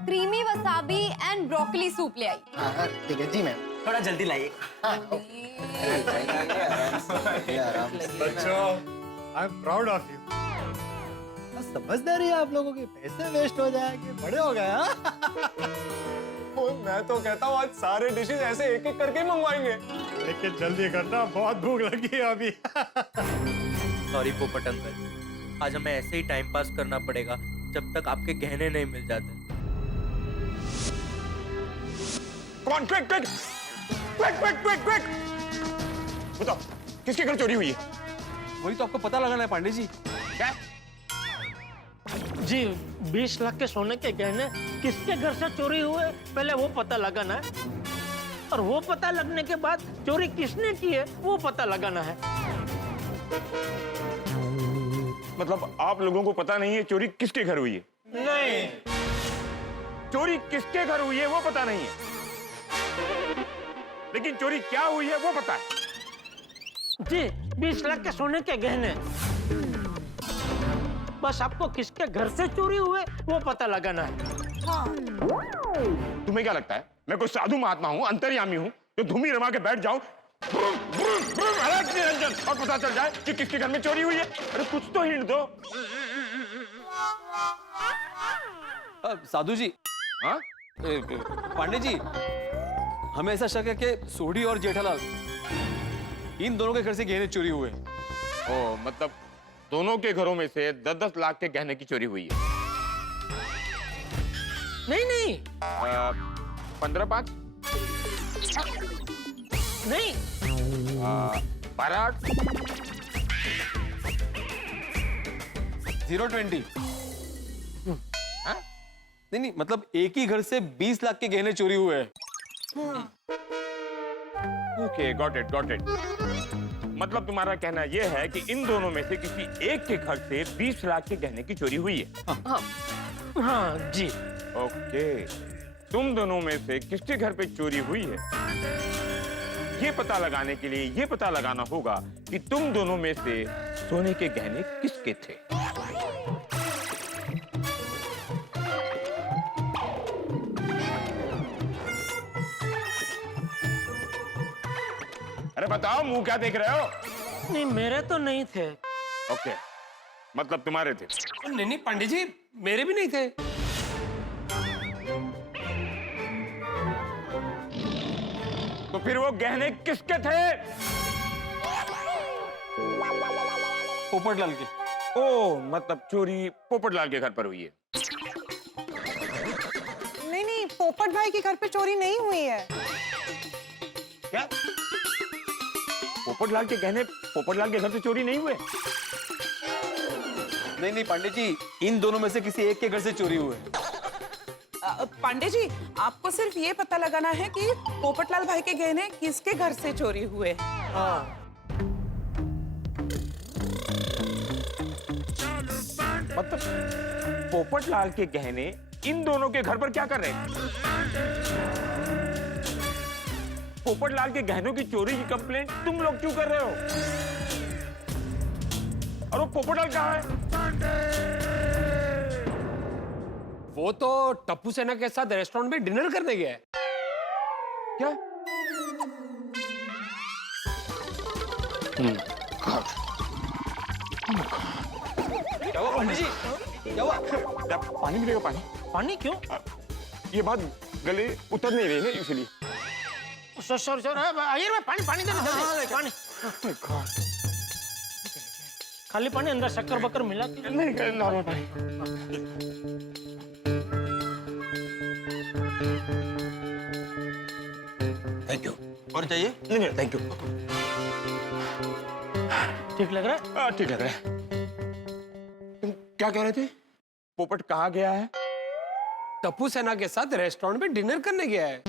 creamy wasabi and broccoli soup ले आइए। हाँ, ठीक है जी मैम। थोड़ा जल्दी लाइए। बच्चों, I am proud of you. समझदारी है आप लोगों की, पैसे वेस्ट हो जाएंगे, बड़े हो गए। मैं तो कहता हूँ आज सारे डिशेस ऐसे एक एक करके मंगवाएंगे। लेकिन जल्दी करना, बहुत भूख लगी है अभी। सॉरी पोपट अंकल, आज हमें ऐसे ही टाइम पास करना पड़ेगा जब तक आपके गहने नहीं मिल जाते। Come on, quick! बताओ, किसके घर चोरी हुई है? वही तो आपको पता लगाना है पांडे जी। क्या? जी 20 लाख के सोने के गहने किसके घर से चोरी हुए पहले वो पता लगाना है, और वो पता लगने के बाद चोरी किसने की है वो पता लगाना है। मतलब आप लोगों को पता नहीं है चोरी किसके घर हुई है? नहीं। चोरी किसके घर हुई है वो पता नहीं है, लेकिन चोरी क्या हुई है वो पता है। जी 20 लाख के सोने के गहने, बस आपको किसके घर से चोरी हुए वो पता लगाना है। हाँ। तुम्हें क्या लगता है मैं कोई साधु महात्मा हूँ, अंतर्यामी हूँ जो धूमी रमा के बैठ जाऊं निरंजन और पता चल जाए कि किसके घर में चोरी हुई है? अरे कुछ तो हिंट दो। साधु जी, हाँ पांडे जी, हमें ऐसा शक है कि सोढ़ी और जेठालाल इन दोनों के घर से गहने चोरी हुए। ओ मतलब दोनों के घरों में से 10-10 लाख के गहने की चोरी हुई है। नहीं 15-5 नहीं 12-8 0-20 नहीं मतलब एक ही घर से 20 लाख के गहने चोरी हुए हैं। Okay got it. मतलब तुम्हारा कहना यह है कि इन दोनों में से किसी एक के घर से 20 लाख के गहने की चोरी हुई है। हाँ जी। ओके, तुम दोनों में से किसके घर पे चोरी हुई है ये पता लगाने के लिए ये पता लगाना होगा कि तुम दोनों में से सोने के गहने किसके थे। अरे बताओ, मुंह क्या देख रहे हो? नहीं मेरे तो नहीं थे। ओके, मतलब तुम्हारे थे? नहीं पंडित जी, मेरे भी नहीं थे। तो फिर वो गहने किसके थे? पोपटलाल के। ओ मतलब चोरी पोपटलाल के घर पर हुई है। नहीं पोपट भाई के घर पे चोरी नहीं हुई है। क्या? पोपटलाल के गहने पोपटलाल के घर से चोरी नहीं हुए? नहीं पंडित जी, इन दोनों में से किसी एक के घर से चोरी हुए। पांडे जी, आपको सिर्फ ये पता लगाना है कि पोपटलाल भाई के गहने किसके घर से चोरी हुए। मतलब पोपटलाल के गहने इन दोनों के घर पर क्या कर रहे थे? पोपटलाल के गहनों की चोरी की कंप्लेंट तुम लोग क्यों कर रहे हो? और वो पोपटलाल कहाँ है? वो तो टप्पू सेना के साथ रेस्टोरेंट में डिनर करने गया है। क्या? क्या हुआ पंडित जी? क्या हुआ? पानी मिलेगा? पानी क्यों? ये बात गले उतर नहीं रही है इसलिए। सॉरी आइए पानी देना जल्दी। पानी खाली पानी, अंदर शक्कर बक्कर मिला नहीं, नॉर्मल पानी। Thank you. और चाहिए? नहीं थैंक यू। ठीक लग रहा है? ठीक लग रहा है। तुम क्या कह रहे थे? पोपट कहाँ गया है? टप्पू सेना के साथ रेस्टोरेंट में डिनर करने गया है।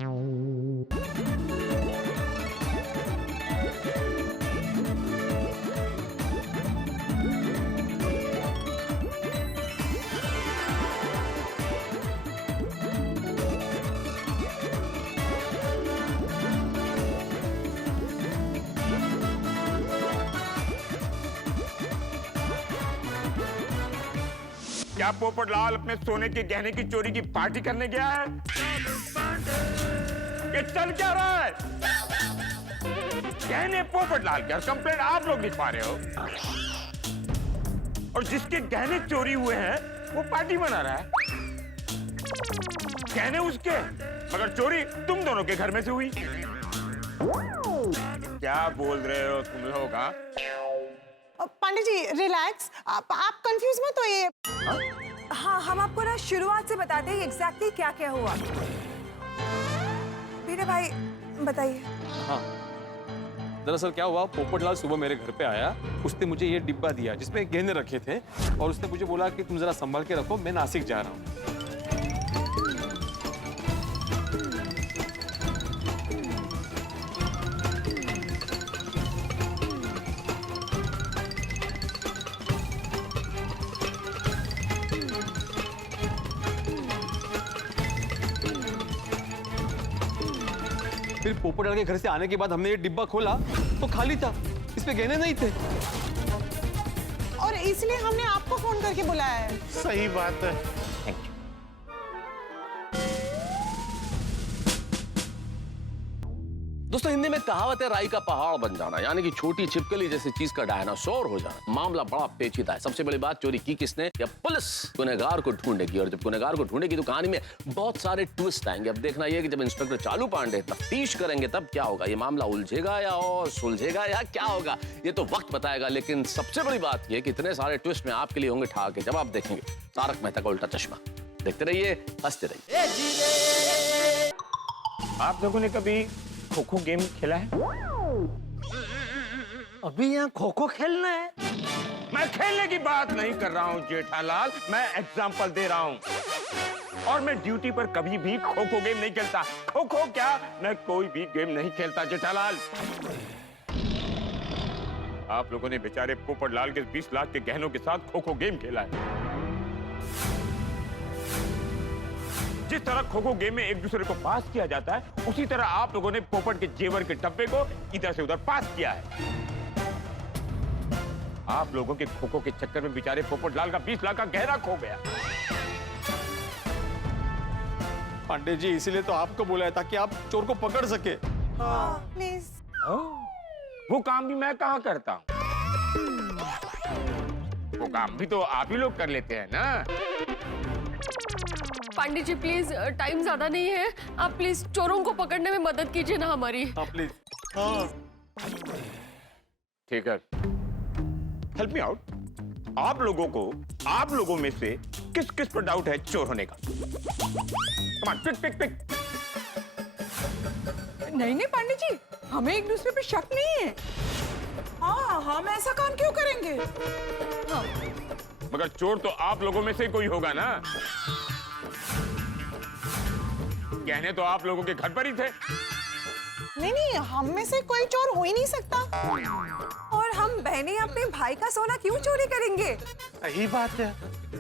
क्या पोपटलाल अपने सोने के गहने की चोरी की पार्टी करने गया है? ये चल क्या रहा है? गहने पोपटलाल के और कंप्लेंट आप लोग लिखवा रहे हो, और जिसके गहने चोरी हुए हैं वो पार्टी मना रहा है। गहने उसके, मगर चोरी तुम दोनों के घर में से हुई। क्या बोल रहे हो तुम लोग? पंडित जी रिलैक्स, आप कंफ्यूज मत होइए। हाँ, हम आपको ना शुरुआत से बताते हैं एग्जैक्टली क्या क्या हुआ। वीरे भाई बताइए। हाँ, दरअसल क्या हुआ, पोपटलाल सुबह मेरे घर पे आया, उसने मुझे ये डिब्बा दिया जिसमें गहने रखे थे और उसने मुझे बोला कि तुम जरा संभाल के रखो, मैं नासिक जा रहा हूँ। फिर पोपटलाल के घर से आने के बाद हमने ये डिब्बा खोला तो खाली था, इसमें गहने नहीं थे। और इसलिए हमने आपको फोन करके बुलाया है। सही बात है। दोस्तों, हिंदी में कहावत है राई का पहाड़ बन जाना, यानी कि छोटी छिपकली जैसी चीज का डायनासोर हो जाना। मामला बड़ा पेचीदा है। सबसे बड़ी बात, चोरी की किसने? या पुलिस गुनहगार को ढूंढेगी, और जब गुनहगार को ढूंढेगी तो कहानी में बहुत सारे ट्विस्ट आएंगे। अब देखना यह कि जब इंस्पेक्टर चालू पांडे तफ्तीश करेंगे तब क्या होगा। ये मामला उलझेगा या और सुलझेगा या क्या होगा, ये तो वक्त बताएगा। लेकिन सबसे बड़ी बात यह कि इतने सारे ट्विस्ट में आपके लिए होंगे ठहाके जब आप देखेंगे तारक मेहता का उल्टा चश्मा। देखते रहिए, हंसते रहिए। आप लोगों ने कभी खो खो गेम खेला है? अभी यहाँ खो खो खेलना है? मैं खेलने की बात नहीं कर रहा हूँ जेठालाल, मैं एग्जाम्पल दे रहा हूँ। और मैं ड्यूटी पर कभी भी खो खो गेम नहीं खेलता। खो खो क्या, मैं कोई भी गेम नहीं खेलता जेठालाल। आप लोगों ने बेचारे पोपटलाल के 20 लाख के गहनों के साथ खो खो गेम खेला है। जिस तरह खो खो गेम में एक दूसरे को पास किया जाता है, उसी तरह आप लोगों ने पोपट के जेवर के डब्बे को इधर से उधर पास किया है। आप लोगों के खो खो के चक्कर में बेचारे पोपटलाल का 20 लाख का गहना खो गया। पांडे जी, इसीलिए तो आपको बुलाया ताकि आप चोर को पकड़ सके। प्लीज। वो काम भी मैं कहाँ करता हूँ? वो काम भी तो आप ही लोग कर लेते हैं ना। पांडे जी प्लीज, टाइम ज्यादा नहीं है, आप प्लीज चोरों को पकड़ने में मदद कीजिए ना हमारी। हाँ प्लीज। ठीक है, हेल्प मी आउट। आप लोगों में से किस किस पर डाउट है चोर होने का? Come on, pick, pick. नहीं पांडे जी, हमें एक दूसरे पे शक नहीं है। हाँ, हम ऐसा काम क्यों करेंगे? हाँ। मगर चोर तो आप लोगों में से कोई होगा ना। गहने तो आप लोगों के घर पर ही थे। नहीं, हम में से कोई चोर हो ही नहीं सकता। और हम बहनें अपने भाई का सोना क्यों चोरी करेंगे? सही बात है।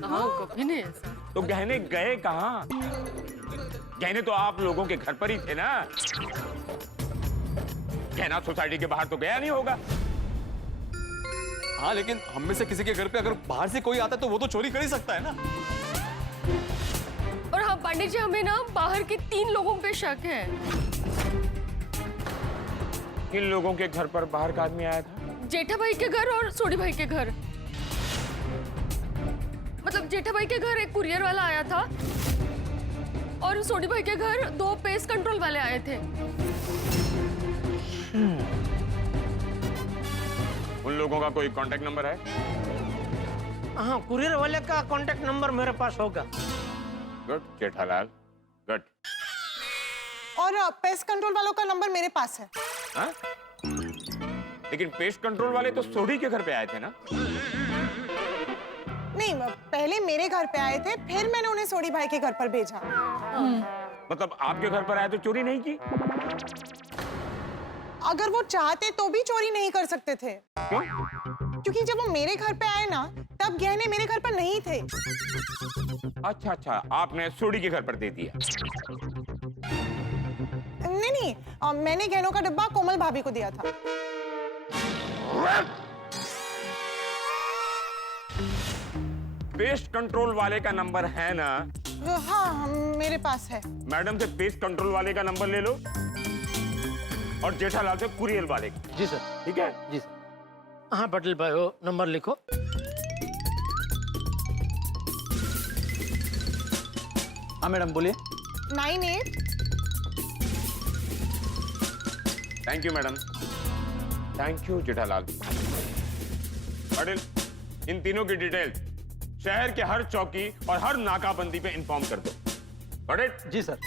हाँ, कभी नहीं ऐसा। तो गहने गए कहाँ? गहने तो आप लोगों के घर पर ही थे ना। गहना सोसाइटी के बाहर तो गया नहीं होगा। हाँ, लेकिन हम में से किसी के घर पे अगर बाहर से कोई आता है तो वो तो चोरी कर ही सकता है ना। और हाँ पांडे जी, हमें ना बाहर के 3 लोगों पे शक है। किन लोगों के घर पर बाहर का आदमी आया था? जेठा भाई के घर और सोडी भाई के घर। मतलब जेठा भाई के घर एक कुरियर वाला आया था और सोडी भाई के घर 2 पेस्ट कंट्रोल वाले आए थे। उन लोगों का कोई कांटेक्ट नंबर है? हाँ, कुरियर वाले का कांटेक्ट नंबर मेरे पास होगा। Good Jethalal, good. और पेस्ट कंट्रोल वालों का नंबर मेरे पास है। हाँ? लेकिन पेस्ट कंट्रोल वाले तो सोडी के घर पे आए थे ना? नहीं, पहले मेरे घर पे आए थे, फिर मैंने उन्हें सोडी भाई के घर पर भेजा। मतलब आपके घर पर आए तो चोरी नहीं की? अगर वो चाहते तो भी चोरी नहीं कर सकते थे। क्यों? क्योंकि जब वो मेरे घर पे आए ना, तब गहने मेरे घर पर नहीं थे। अच्छा, आपने सोडी के घर पर दे दिया। नहीं, मैंने गहनों का डब्बा कोमल भाभी को दिया था। पेस्ट कंट्रोल वाले का नंबर है ना? हाँ, मेरे पास है। मैडम से पेस्ट कंट्रोल वाले का नंबर ले लो और जेठालाल से कुरियर वाले का। जी सर। ठीक है? जी सर। हाँ पटेल भाई, वो नंबर लिखो। हाँ मैडम बोलिए। 98। Thank you madam. Thank you Jethalal. Patel, इन तीनों की डिटेल्स शहर के हर चौकी और हर नाकाबंदी पे इन्फॉर्म कर दो। पटेल? जी सर।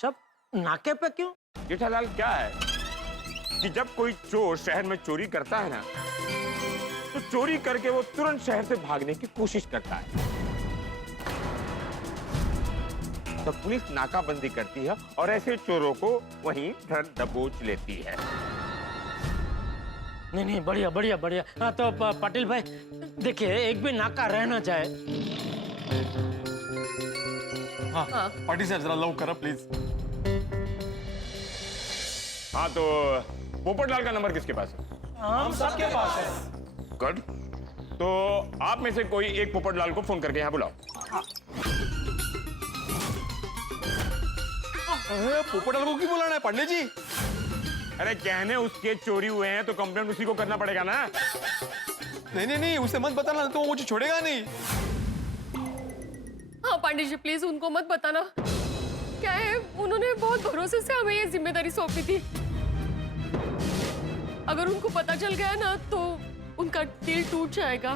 सब नाके पे क्यों? जेठालाल क्या है, कि जब कोई चोर शहर में चोरी करता है ना, तो चोरी करके वो तुरंत शहर से भागने की कोशिश करता है। तब पुलिस नाकाबंदी करती है और ऐसे चोरों को वहीं धर दबोच लेती है। नहीं नहीं, बढ़िया बढ़िया बढ़िया। हाँ तो पाटिल भाई देखिए, एक भी नाका रह ना जाए। हाँ पाटिल सर जरा लव करो प्लीज। हाँ तो पोपटलाल का नंबर किसके पास है? हम सबके पास है। गुड। तो आप में से कोई एक पोपटलाल को फोन करके यहाँ बुलाओ। पोपटलाल को क्यों बुलाना है पांडे जी? अरे गहने उसके चोरी हुए हैं तो कंप्लेंट उसी को करना पड़ेगा ना। नहीं नहीं नहीं, उसे मत बताना, तो वो मुझे छोड़ेगा नहीं। हाँ पांडे जी प्लीज उनको मत बताना। क्या है, उन्होंने बहुत भरोसे से हमें ये जिम्मेदारी सौंपी थी। अगर उनको पता चल गया ना तो उनका दिल टूट जाएगा।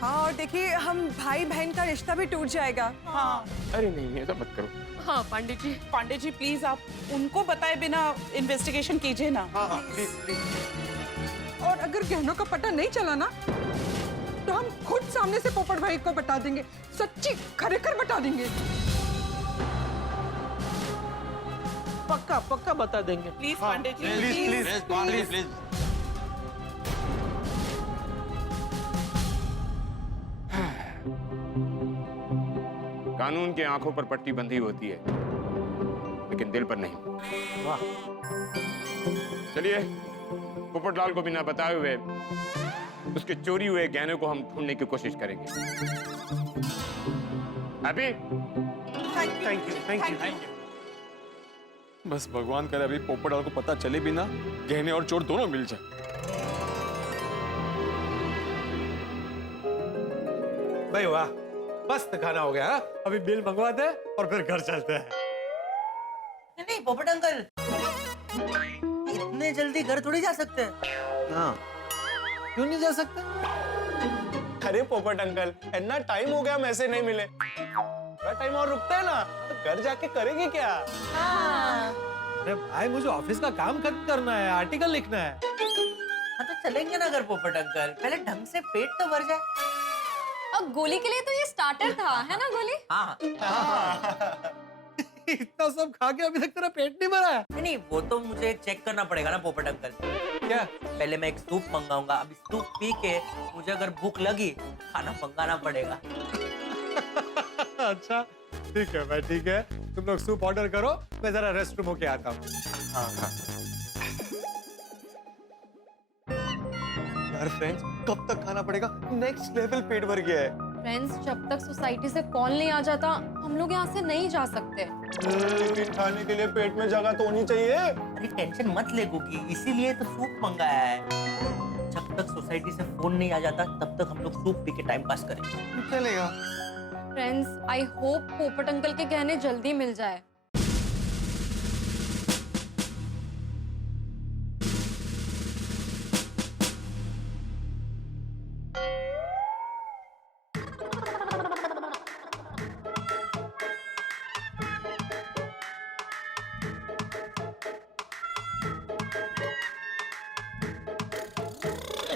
हाँ और देखिए, हम भाई बहन का रिश्ता भी टूट जाएगा। हाँ अरे नहीं, ऐसा मत करो। हाँ पांडे जी। पांडे जी प्लीज आप उनको बताए बिना इन्वेस्टिगेशन कीजिए ना। हाँ हाँ प्लीज प्लीज। और अगर गहनों का पता नहीं चला ना तो हम खुद सामने से पोपट भाई को बता देंगे, सच्ची खरेखर बता देंगे। पक्का पक्का बता देंगे। Please Pandey ji please please please please. कानून के आंखों पर पट्टी बंधी होती है, लेकिन दिल पर नहीं। वाह। चलिए, पोपटलाल को बिना बताए हुए उसके चोरी हुए गहने को हम ढूंढने की कोशिश करेंगे। हैप्पी? Thank you. बस भगवान करे अभी पोपटलाल को पता चले भी ना, गहने और चोर दोनों मिल जाए। भाई वाह, मस्त खाना हो गया। हाँ? अभी बिल मंगवाते हैं और फिर घर चलते हैं। नहीं पोपट अंकल, इतने जल्दी घर थोड़ी जा सकते हैं। हाँ, क्यों नहीं जा सकते? अरे पोपट अंकल, इतना टाइम हो गया हम ऐसे नहीं मिले। थोड़ा टाइम और रुकते हैं ना, तो घर जाके करेंगे क्या? अरे भाई, मुझे ऑफिस का काम खत्म करना है, आर्टिकल लिखना है। हाँ तो चलेंगे ना घर पोपट अंकल, पहले ढंग से पेट तो भर जाए। अब गोली के लिए तो ये स्टार्टर था, है ना गोली? हाँ इतना सब खा के अभी तक तेरा पेट नहीं भरा है? नहीं वो तो मुझे चेक करना पड़ेगा ना पोपट अंकल। क्या? पहले मैं एक सूप मंगाऊंगा, अभी सूप पी के मुझे अगर भूख लगी खाना मंगाना पड़ेगा। अच्छा ठीक है भाई, ठीक है, तुम लोग सूप ऑर्डर करो, मैं जरा रेस्ट रूम होके आता हूँ। यार फ्रेंड्स, कब तक खाना पड़ेगा? नेक्स्ट लेवल पेट भर गया है। फ्रेंड्स, जब तक सोसाइटी से कॉल नहीं आ जाता हम लोग यहाँ से नहीं जा सकते। लेकिन खाने के लिए पेट में जगह तो होनी चाहिए। अरे टेंशन मत ले गुगी, इसीलिए तो सूप मंगाया है। जब तक सोसाइटी से फोन नहीं आ जाता तब तक हम लोग सूप पी के टाइम पास करेंगे। चलेगा। फ्रेंड्स, आई होप पोपट अंकल के गहने जल्दी मिल जाए।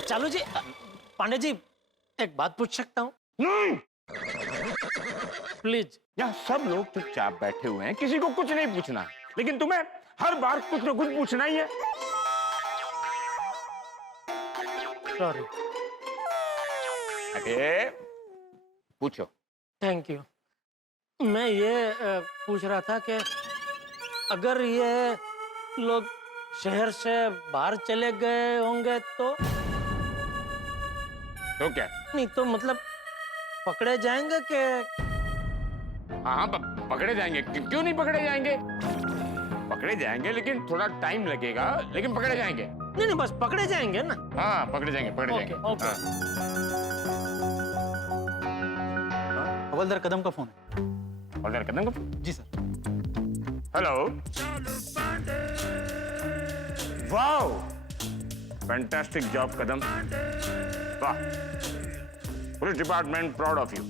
चालू जी, पांडे जी, एक बात पूछ सकता हूँ? नहीं, प्लीज। यहाँ सब लोग चुपचाप बैठे हुए हैं, किसी को कुछ नहीं पूछना, लेकिन तुम्हें हर बार कुछ न कुछ पूछना ही है। सॉरी। अरे पूछो। Thank you. मैं ये पूछ रहा था कि अगर ये लोग शहर से बाहर चले गए होंगे तो क्या? नहीं तो मतलब पकड़े जाएंगे कि? हाँ पकड़े जाएंगे। क्यों नहीं पकड़े जाएंगे? पकड़े जाएंगे, लेकिन थोड़ा टाइम लगेगा, लेकिन पकड़े जाएंगे। नहीं नहीं, बस पकड़े जाएंगे ना। हाँ पकड़े जाएंगे, पकड़े जाएंगे। ओके। हवलदार कदम का फोन है। हवलदार कदम का फोन? जी sir. Hello. Wow, fantastic job Kadam. वाह, police department proud of you.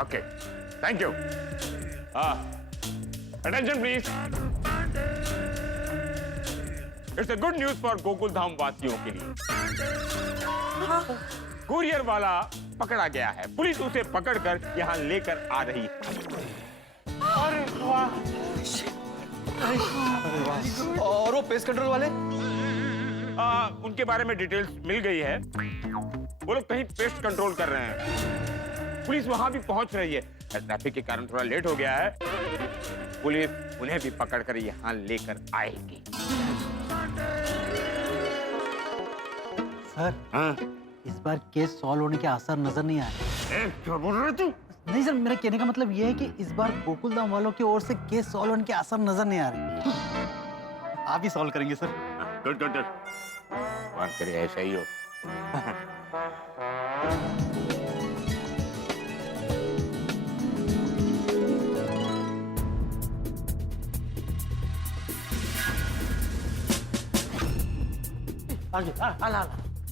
Okay, thank you. Attention please. It's a good news for Gokul Dham वासियों के लिए। कुरियर वाला पकड़ा गया है, पुलिस उसे पकड़कर यहाँ लेकर आ रही है। अरे वाह। और वो पेस्ट कंट्रोल वाले? उनके बारे में डिटेल्स मिल गई है। वो लोग कहीं पेस्ट कंट्रोल कर रहे हैं। पुलिस वहां भी पहुंच रही है। ट्रैफिक के कारण थोड़ा लेट हो गया है। पुलिस उन्हें भी पकड़कर यहाँ लेकर आएगी। सर, हाँ? इस बार केस सॉल्व होने के आसार नजर नहीं आ रहे। क्या बोल रहे तू? नहीं सर, मेरा कहने का मतलब यह है कि इस बार गोकुल धाम वालों की ओर से केस सॉल्व होने के आसार नजर नहीं आ रहे। आप ही सॉल्व करेंगे सर। गुड गुड गुड, बात करिए, ऐसा ही हो।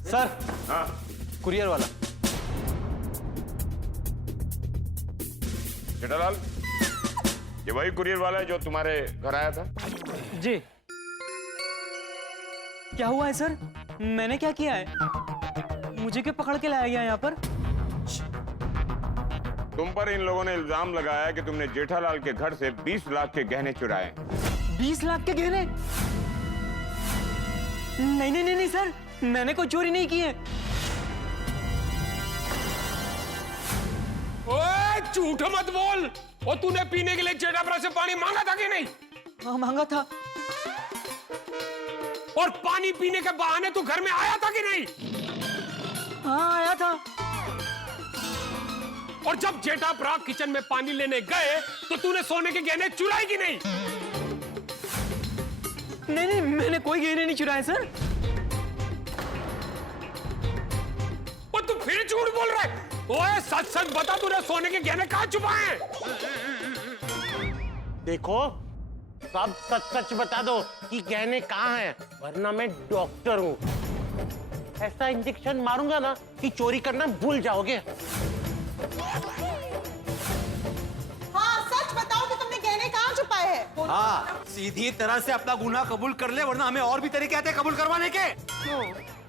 सर, हाँ? कुरियर वाला। जेठालाल, ये वही कुरियर वाला है जो तुम्हारे घर आया था? जी। क्या हुआ है सर? मैंने क्या किया है? मुझे क्यों पकड़ के लाया गया यहाँ पर? तुम पर इन लोगों ने इल्जाम लगाया कि तुमने जेठालाल के घर से 20 लाख के गहने चुराए। 20 लाख के गहने? नहीं नहीं नहीं नहीं सर, मैंने कोई चोरी नहीं की है। ओए, झूठ मत बोल। और तूने पीने के लिए जेठापुरा से पानी मांगा था कि नहीं? हाँ, मांगा था। और पानी पीने के बहाने तू घर में आया था कि नहीं? हाँ, आया था। और जब जेठापुरा किचन में पानी लेने गए तो तूने सोने के गहने चुराए कि नहीं? नहीं नहीं, मैंने कोई गहने नहीं चुराए सर। और तू फिर झूठ बोल रहा है। ओए, सच सच बता, तूने सोने के गहने कहाँ छुपाए हैं? देखो, सब सच सच बता दो कि गहने कहाँ हैं, वरना मैं डॉक्टर हूँ। ऐसा इंजेक्शन मारूंगा ना कि चोरी करना भूल जाओगे। हाँ, सच बताओ कि तुमने गहने कहाँ छुपाए हैं? हाँ, सीधी तरह से अपना गुनाह कबूल कर ले, वरना हमें और भी तरीके आते हैं कबूल करवाने के।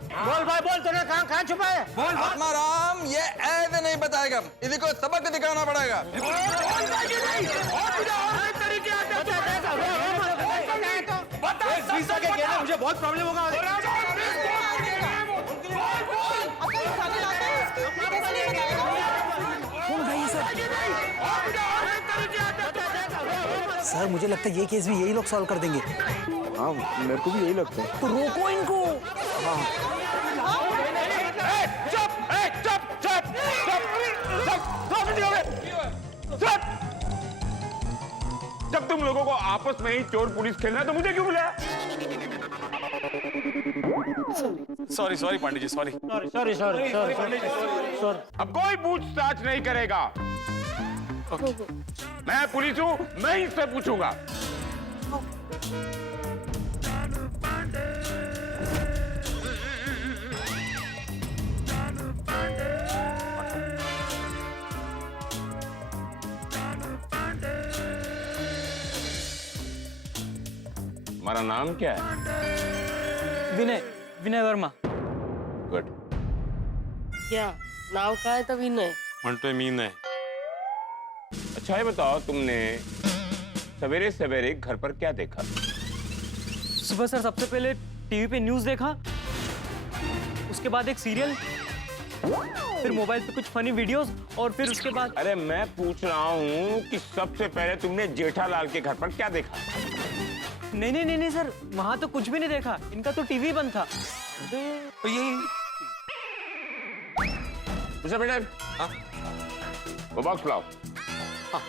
बोल भाई बोल, तूने कहाँ छुपाए? बोल आत्माराम, ये ऐसे नहीं बताएगा, इसी को सबक दिखाना पड़ेगा। मुझे बहुत प्रॉब्लम होगा। सर, मुझे लगता है ये केस भी यही लोग सॉल्व कर देंगे। हाँ, मेरे को भी यही लगता है। तो रोको इनको। जब तुम लोगों को आपस में ही चोर पुलिस खेलना है तो मुझे क्यों बुलाया? Sorry sorry Pandey ji, sorry. Sorry sorry sorry sorry. अब कोई पूछताछ नहीं करेगा। मैं पुलिस हूँ, मैं इससे पूछूंगा। तुम्हारा नाम क्या है? विनय, विनय वर्मा। गुड। क्या नाव का है तभी नहीं? म्हणतोय मी नाही। अच्छा ये बताओ, तुमने सवेरे सवेरे घर पर क्या देखा? सुबह सर सबसे पहले टीवी पे न्यूज़ देखा, उसके बाद एक सीरियल, फिर मोबाइल पे कुछ फनी वीडियोस, और फिर उसके बाद। अरे मैं पूछ रहा हूँ कि सबसे पहले तुमने जेठालाल के घर पर क्या देखा? नहीं नहीं नहीं नहीं सर, वहां तो कुछ भी नहीं देखा, इनका तो टीवी बंद था। तो यही बेटा, हाँ? वो बॉक्स लाओ। हाँ।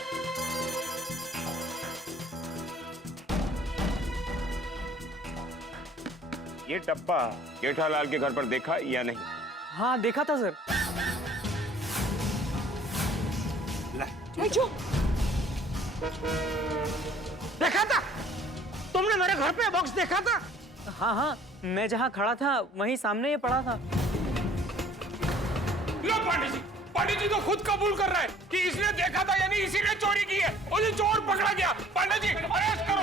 ये डब्बा जेठालाल के घर पर देखा या नहीं? हाँ, देखा था सर। देखा था? तुमने मेरे घर पे बॉक्स देखा था? हाँ हाँ, मैं जहाँ खड़ा था वहीं सामने ये पड़ा था। लो पांडे जी तो खुद कबूल कर रहा है कि इसने देखा था, यानी इसी ने चोरी की है। और ये चोर पकड़ा गया। पांडे जी, अरेस्ट करो।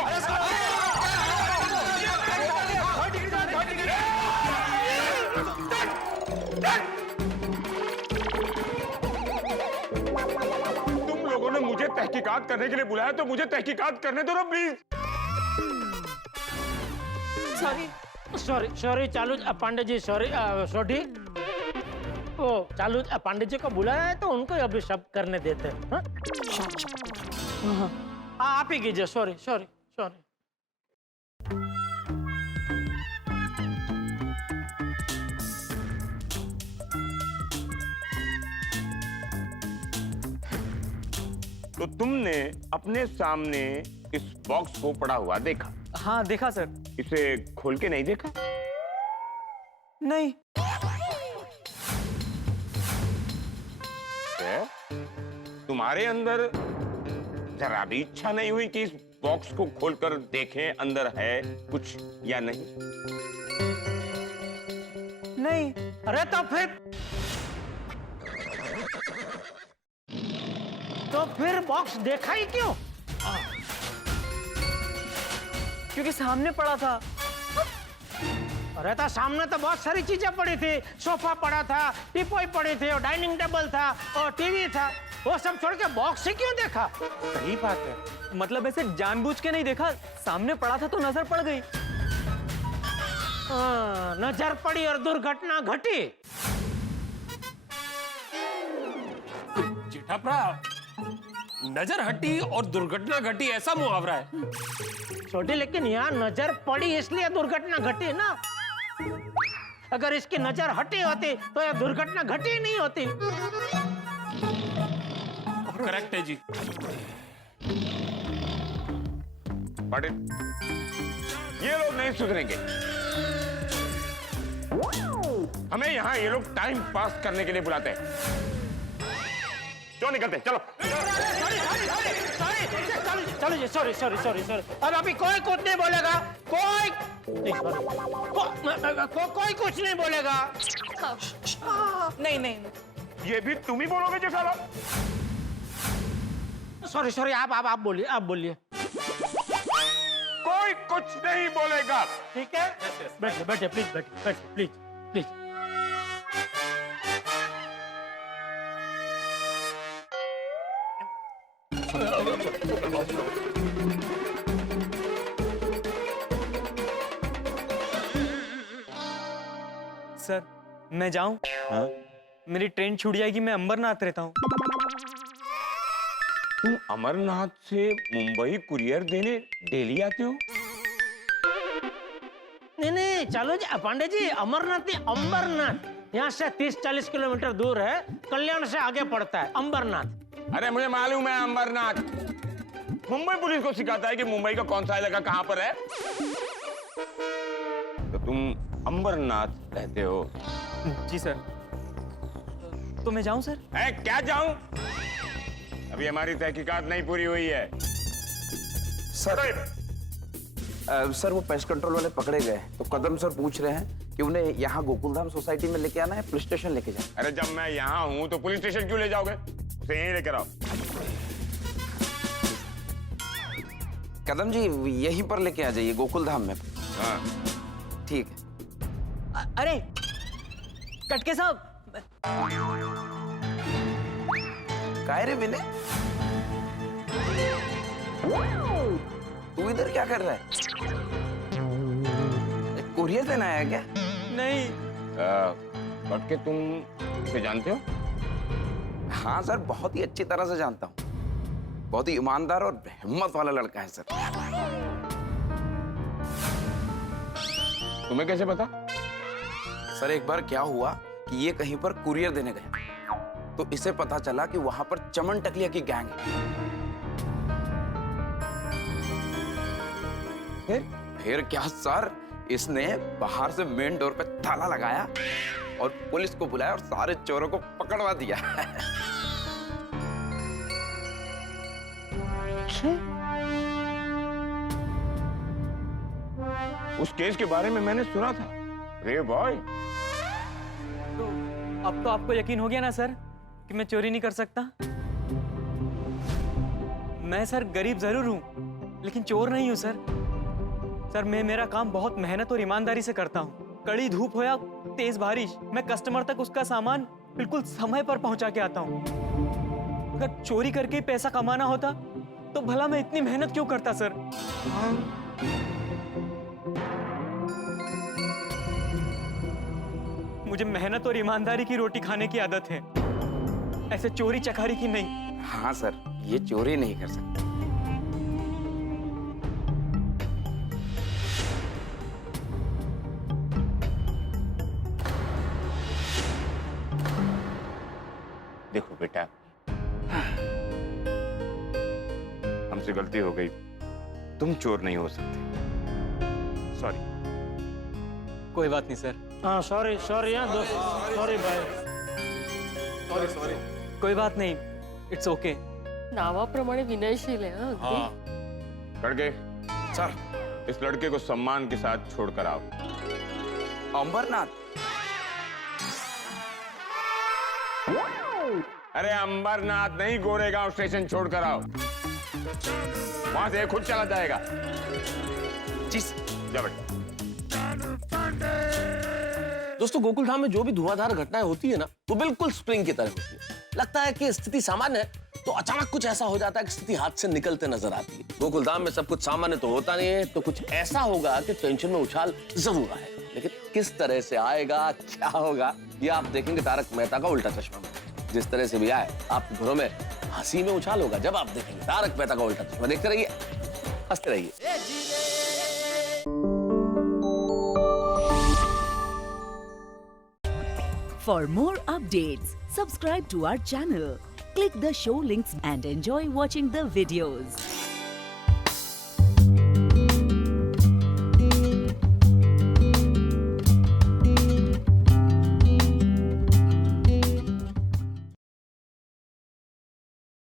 मुझे तहकीकात करने के लिए बुलाया तो मुझे तहकीकात करने दो ना प्लीज। सॉरी चालू पांडे जी, सॉरी सोढ़ी। वो चालू पांडे जी को बुलाया है तो उनको अभी शब्द करने देते हैं। हाँ? आप ही कीजिए। सॉरी। तो तुमने अपने सामने इस बॉक्स को पड़ा हुआ देखा? हाँ देखा सर। इसे खोल के नहीं देखा? नहीं। तुम्हारे अंदर जरा भी इच्छा नहीं हुई कि इस बॉक्स को खोलकर देखें अंदर है कुछ या नहीं? नहीं। अरे तो फिर बॉक्स देखा ही क्यों? क्योंकि सामने पड़ा था। अरे तो सामने तो बहुत सारी चीजें पड़ी थी। सोफा पड़ा था, टीपॉय पड़ी थी, और डाइनिंग टेबल था, और टीवी था। वो सब छोड़ के बॉक्स ही क्यों देखा? सही बात है। मतलब ऐसे जानबूझ के नहीं देखा, सामने पड़ा था तो नजर पड़ गई। नजर पड़ी और दुर्घटना घटी। चिट्ठाप्रा, नजर हटी और दुर्घटना घटी, ऐसा मुहावरा है। छोटी, लेकिन यहाँ नजर पड़ी इसलिए दुर्घटना घटी ना। अगर इसकी नजर हटी होती तो यह दुर्घटना घटी ही नहीं होती। करेक्ट है जी। पाटिल, ये लोग नहीं सुधरेंगे। हमें यहाँ ये लोग टाइम पास करने के लिए बुलाते हैं। क्यों निकलते? चलो। चलो जी, सॉरी। अब अभी कोई कुछ नहीं बोलेगा। कोई कुछ नहीं बोलेगा। नहीं। ये भी तुम ही बोलोगे जी साला? सॉरी, आप बोलिए। कोई कुछ नहीं बोलेगा, ठीक है? बैठिए प्लीज। सर मैं जाऊं? हाँ? मेरी ट्रेन छूट जाएगी, मैं अंबरनाथ रहता हूँ। तुम अमरनाथ से मुंबई कुरियर देने डेली आते हो? नहीं, चलो जी पांडे जी, अमरनाथ नहीं, अंबरनाथ। यहाँ से 30-40 किलोमीटर दूर है, कल्याण से आगे पड़ता है अंबरनाथ। अरे मुझे मालूम है अंबरनाथ। मुंबई पुलिस को सिखाता है कि मुंबई का कौन सा इलाका कहाँ पर है। तो तुम अंबरनाथ रहते हो? जी सर। तो मैं जाऊं सर? क्या जाऊं? अभी हमारी तहकीकात नहीं पूरी हुई है। सर वो पेस्ट कंट्रोल वाले पकड़े गए तो कदम सर पूछ रहे हैं कि उन्हें यहाँ गोकुलधाम सोसाइटी में लेके आना है, पुलिस स्टेशन लेके जाना। अरे जब मैं यहाँ हूँ तो पुलिस स्टेशन क्यों ले जाओगे? उसे यहीं लेकर आओ। कदम जी यहीं पर लेके आ जाइए, गोकुलधाम में। हाँ ठीक है। अरे कटके साहब। काय रे विनय, तू इधर क्या कर रहा है? कुरियर देना आया क्या? नहीं। कटके तुम इसे जानते हो? हाँ सर, बहुत ही अच्छी तरह से जानता हूँ। बहुत ही ईमानदार और हिम्मत वाला लड़का है सर। तुम्हें कैसे पता? सर एक बार क्या हुआ कि ये कहीं पर कुरियर देने गया तो इसे पता चला कि वहां पर चमन टकलिया की गैंग है। फिर क्या सर, इसने बाहर से मेन डोर पे ताला लगाया और पुलिस को बुलाया और सारे चोरों को पकड़वा दिया। उस केस के बारे में मैंने सुना था। रे बॉय, तो अब तो आपको यकीन हो गया ना सर कि मैं चोरी नहीं कर सकता? मैं सर गरीब जरूर हूं लेकिन चोर नहीं हूं सर। सर मैं मेरा काम बहुत मेहनत और ईमानदारी से करता हूं। कड़ी धूप हो या तेज बारिश, मैं कस्टमर तक उसका सामान बिल्कुल समय पर पहुंचा के आता हूं। अगर चोरी करके ही पैसा कमाना होता तो भला मैं इतनी मेहनत क्यों करता सर? मुझे मेहनत और ईमानदारी की रोटी खाने की आदत है, ऐसे चोरी चकारी की नहीं। हाँ सर, ये चोरी नहीं कर सकते। देखो बेटा, हमसे गलती हो गई, तुम चोर नहीं हो सकते। सॉरी। कोई बात नहीं सर। हाँ सॉरी सॉरी यार दोस्त, सॉरी भाई। Sorry sorry. कोई बात नहीं, इट्स ओके। नावाप्रमाणे विनयशील आहे हं, अगदी। लड़के, सर, इस लड़के को सम्मान के साथ छोड़कर आओ। अंबरनाथ? अरे अंबरनाथ नहीं, गोरेगांव स्टेशन छोड़कर आओ। वहां से खुद चला जाएगा। जी जा बेटा। दोस्तों, गोकुलधाम में जो भी धुआंधार घटनाएं होती है ना, वो बिल्कुल स्प्रिंग की तरह होती है। लगता है कि स्थिति सामान्य है, तो अचानक कुछ ऐसा हो जाता है कि स्थिति हाथ से निकलते नजर आती है। गोकुलधाम में सब कुछ सामान्य तो होता नहीं है, तो कुछ ऐसा होगा कि टेंशन में उछाल जरूर आए, लेकिन किस तरह से आएगा, क्या होगा, ये आप देखेंगे तारक मेहता का उल्टा चश्मा में। जिस तरह से भी आए, आपके घरों में हंसी में उछाल होगा जब आप देखेंगे तारक मेहता का उल्टा चश्मा। देखते रहिए, हंसते रहिए। For more updates, subscribe to our channel, click the show links and enjoy watching the videos.